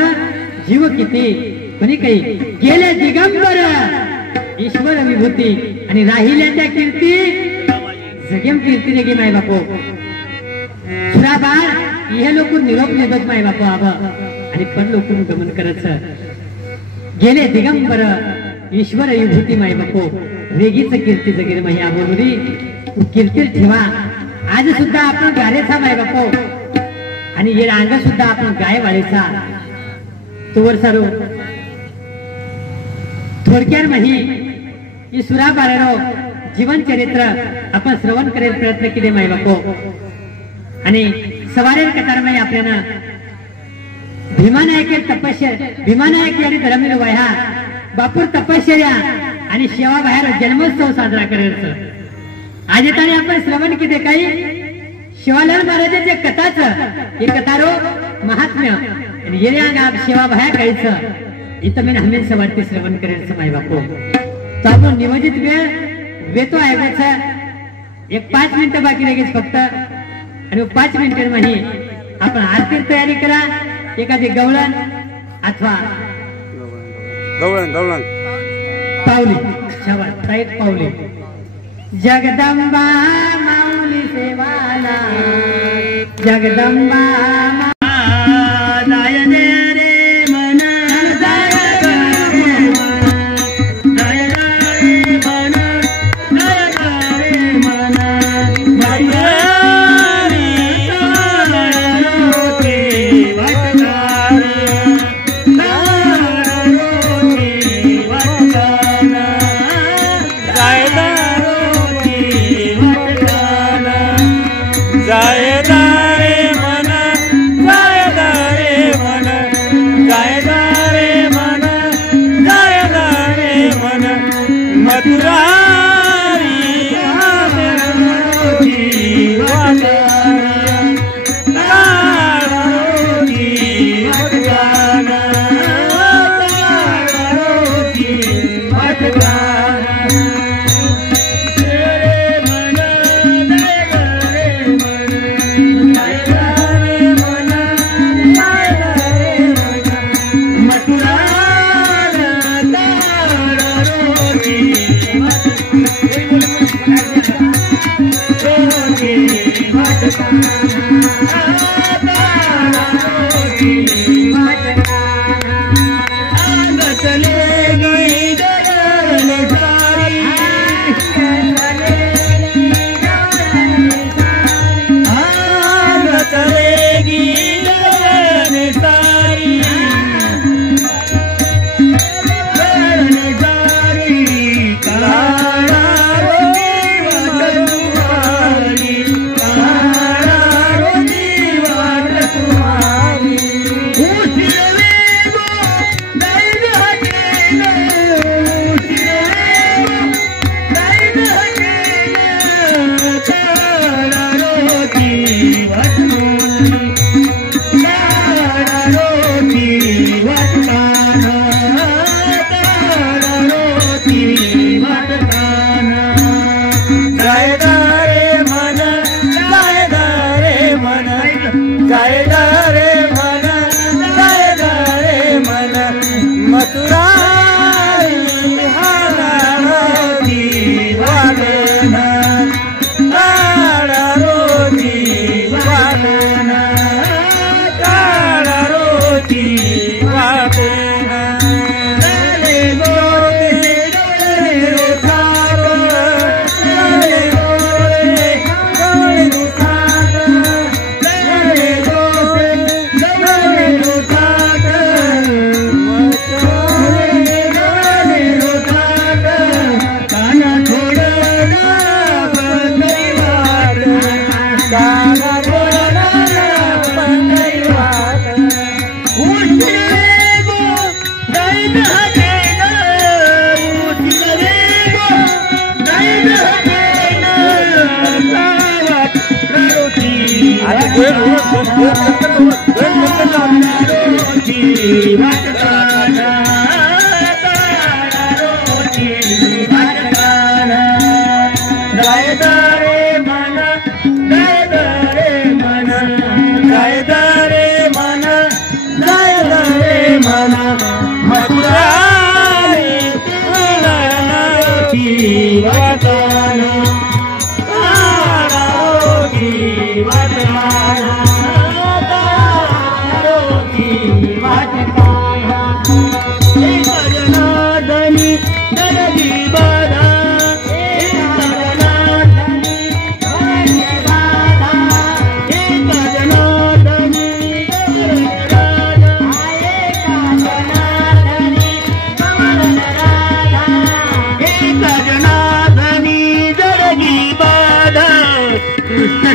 जीव किती कोणी काही गेले दिगंबर ईश्वर विभूती आणि राहिल्या त्या कीर्ती जगेम कीर्ती रे गे माय बापो सुराबार हे लोक निरोप नेबत माय बापो आबा आणि पण लोक गमन करत गेले दिगंबर ईश्वर विभूती माय बापो वेगीच कीर्ती जगेल माया बोलुरी कीर्ती ठेवा आज सुद्धा आपण गारेचा माय बापो आणि ये रांग सुद्धा आपण गाय वाळेचा तोवर सारो थोडक्यात माही ये सुरा बारेरो जीवन चरित्र आपण श्रवण करेल प्रयत्न केले माय बापो आणि सवारेल कतारमाई आपल्याला भीमानायक तपस्या भीमानायक यारी धर्मवीर वया बापूर तपश्चर्या आणि शेवा बाहेर जन्मोत्सव साजरा करायचं आज ताने आपण श्रवण किती काही शिवालाल महाराजांच्या कथाच हे कथारो महात्म्य आणि येणे आप शेवा बाहेर काहीच इथं मी हमेशा वाटते श्रवण करायचं माय बापू तर आपण नियोजित वेळ वेतो आहे एक 5 मिनिटं बाकी लगेच फक्त आणि 5 मिनिटांमध्ये आपण आरती तयारी करा एखादी गवळण अथवा गवळण पावली शाबास ताईत पावली जगदंबा माऊली सेवाला जगदंबा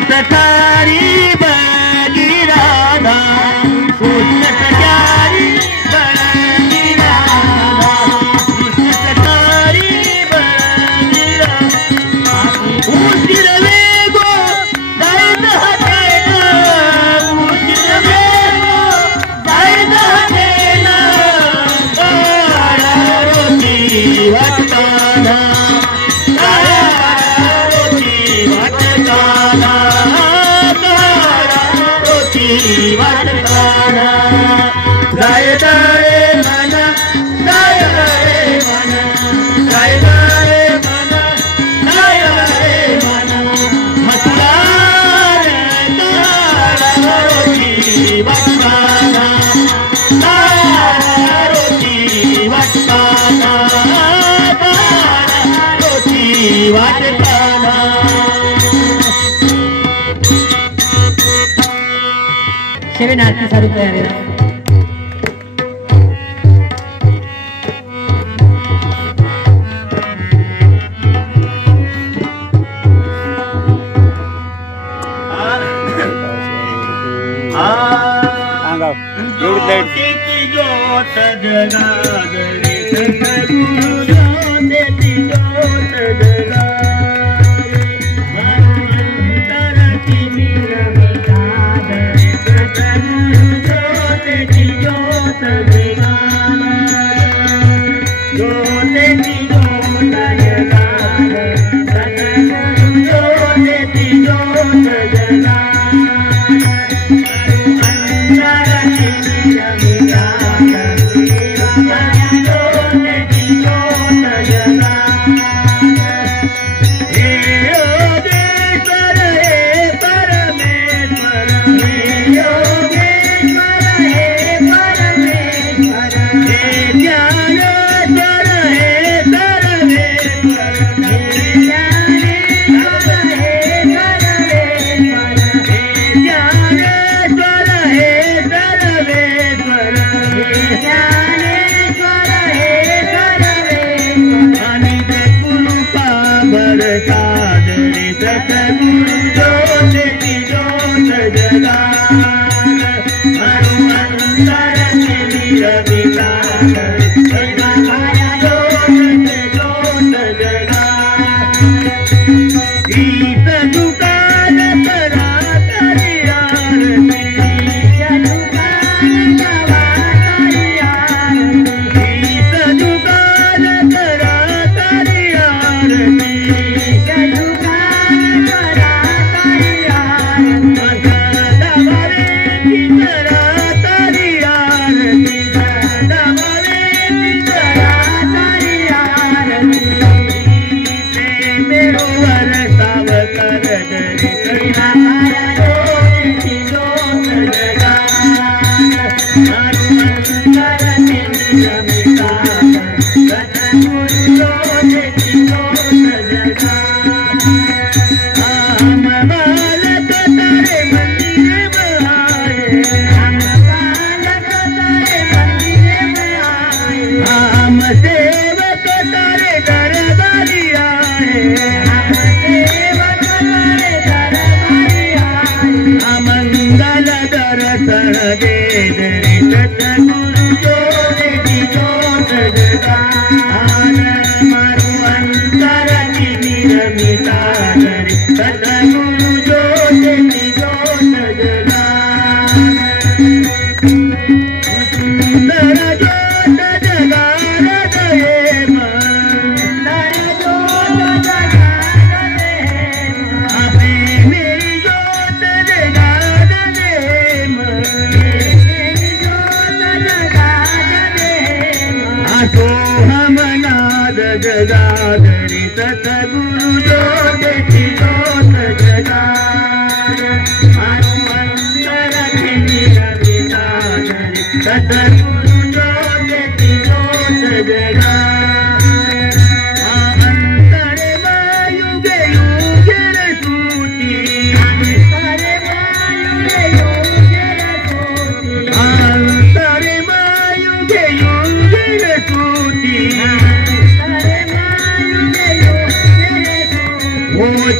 सठारी बड़ी राधा कृष्ण सठारी बड़ी राधा कृष्ण सठारी बड़ी राधा उसी रवे गो दायद हटेना उसी रवे गो दायद हटेना रोटी वटकाना जय रे मन जय रे मन जय रे मन जय रे मन मथुरा रे रोटी वटकाना रोटी वटकाना रोटी वटकाना शिवनाथ स्वरूप है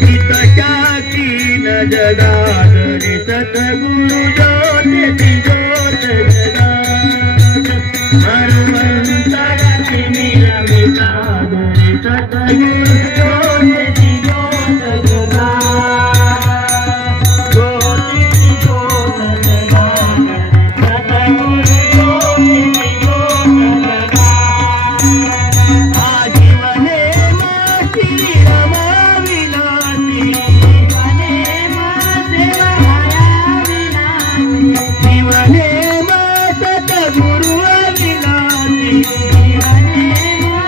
चित हनुमंतराची मिरविता धरे सद्गुरु ज्योतीची ज्योत जगा ज्योतीची ज्योत जगा सद्गुरु ज्योतीची ज्योत जगा आजीवने माती रमाविलासी जीवने मा सेवा भाया विलासी जीवने मा सद्गुरु अविलासी जीवने मा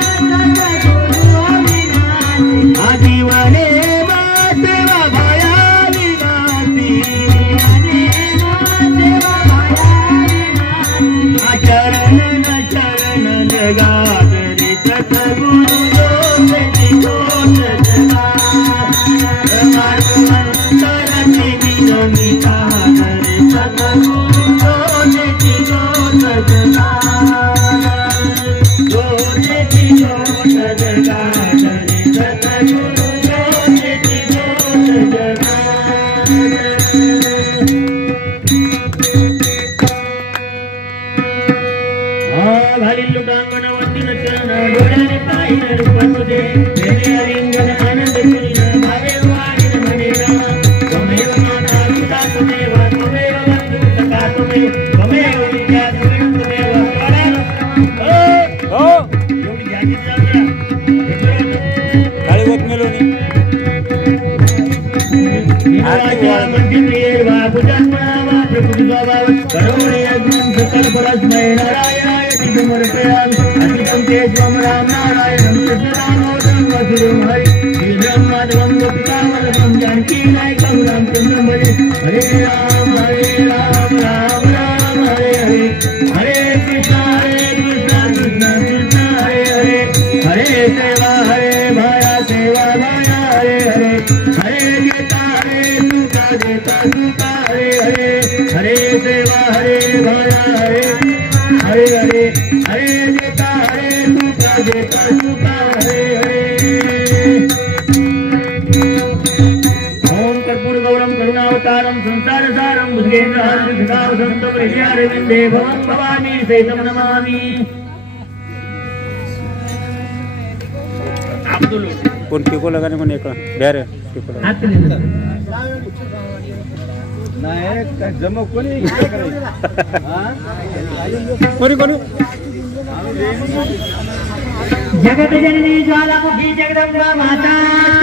सद्गुरु अविलासी आजीवने मा सेवा भाया विलासी जीवने मा सेवा भाया विलासी चरण न चरण जगा धरे सद्गुरु ज्योतीची ज्योत जगा हनुमंतराची मिरविता धरे सद्गुरु ज्योतीची ज्योत जगा ज्योतीची ज्योत जगा धरे सद्गुरु ज्योतीची ज्योत जगा घालील लुटांगण चरण डोळ्याने पाहिलं रूप तुझे वेणे अलिंगन आनंद तुझ भावे वाणीन म्हणे रामा त्वमेव माता पिता त्वमेव त्वमेव बंधू सखा त्वमेव विद्या त्वमेव स्वराम हो एवढी घ्यायची जाऊया काळी होत मेलोनी मंदिर बाबुजात्मा प्रकृती बाबा करोणे अग्नि सकल परस्मय नारायणाय समर्पयामि अतिदं तेजं राम नारायणं कृष्णरामोदं मधुरं हरि श्रीराम माधवं गोपिकावल्लभं जानकी नायकं रामचन्द्रं भजे हरे राम राम राम हरे हरे हरे कृष्ण कृष्ण कृष्ण हरे हरे हरे सेवा हरे भाया सेवा भाया हरे हरे हरे देता सुखा हरे हरे हरे सेवा हरे भाया हरे हरे हरे हरे देता सुखा हरे हरे ओम कर्पूर गौरम करुणावतारम संसार सारम भुजगेन्द्रहारं सदावसंतं हृदयारविन्दे भवं भवानी सहितं नमामि अब्दुल कोण टिको लगाने कोण एक बेरे टिको नाही जमव कोणी कोणी कोणी जगत जननी ज्वालामुखी जगदम्बा माता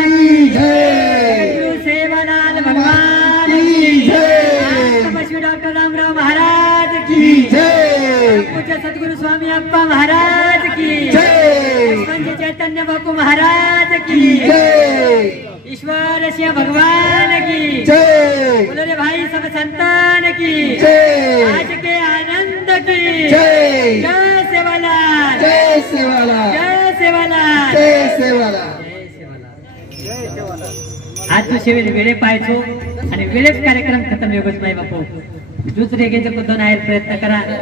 की जय गुरु सेवालाल भगवान की जय तपस्वी डॉक्टर रामराव महाराज की जय पूज्य सद्गुरु स्वामी अप्पा महाराज की जय पंच चैतन्य बापू महाराज की जय ईश्वर सिंह भगवान की जय बोलो रे भाई सब संतान की जय आज के आनंद की जय जय सेवालाल जय सेवालाल जय सेवालाल जय सेवालाल जय सेवालाल आज तो शिवेल वेळे पाहायचो आणि वेळेत कार्यक्रम खतम योगच नाही बापू दुसरे गेचे कुठून आहे प्रयत्न करा.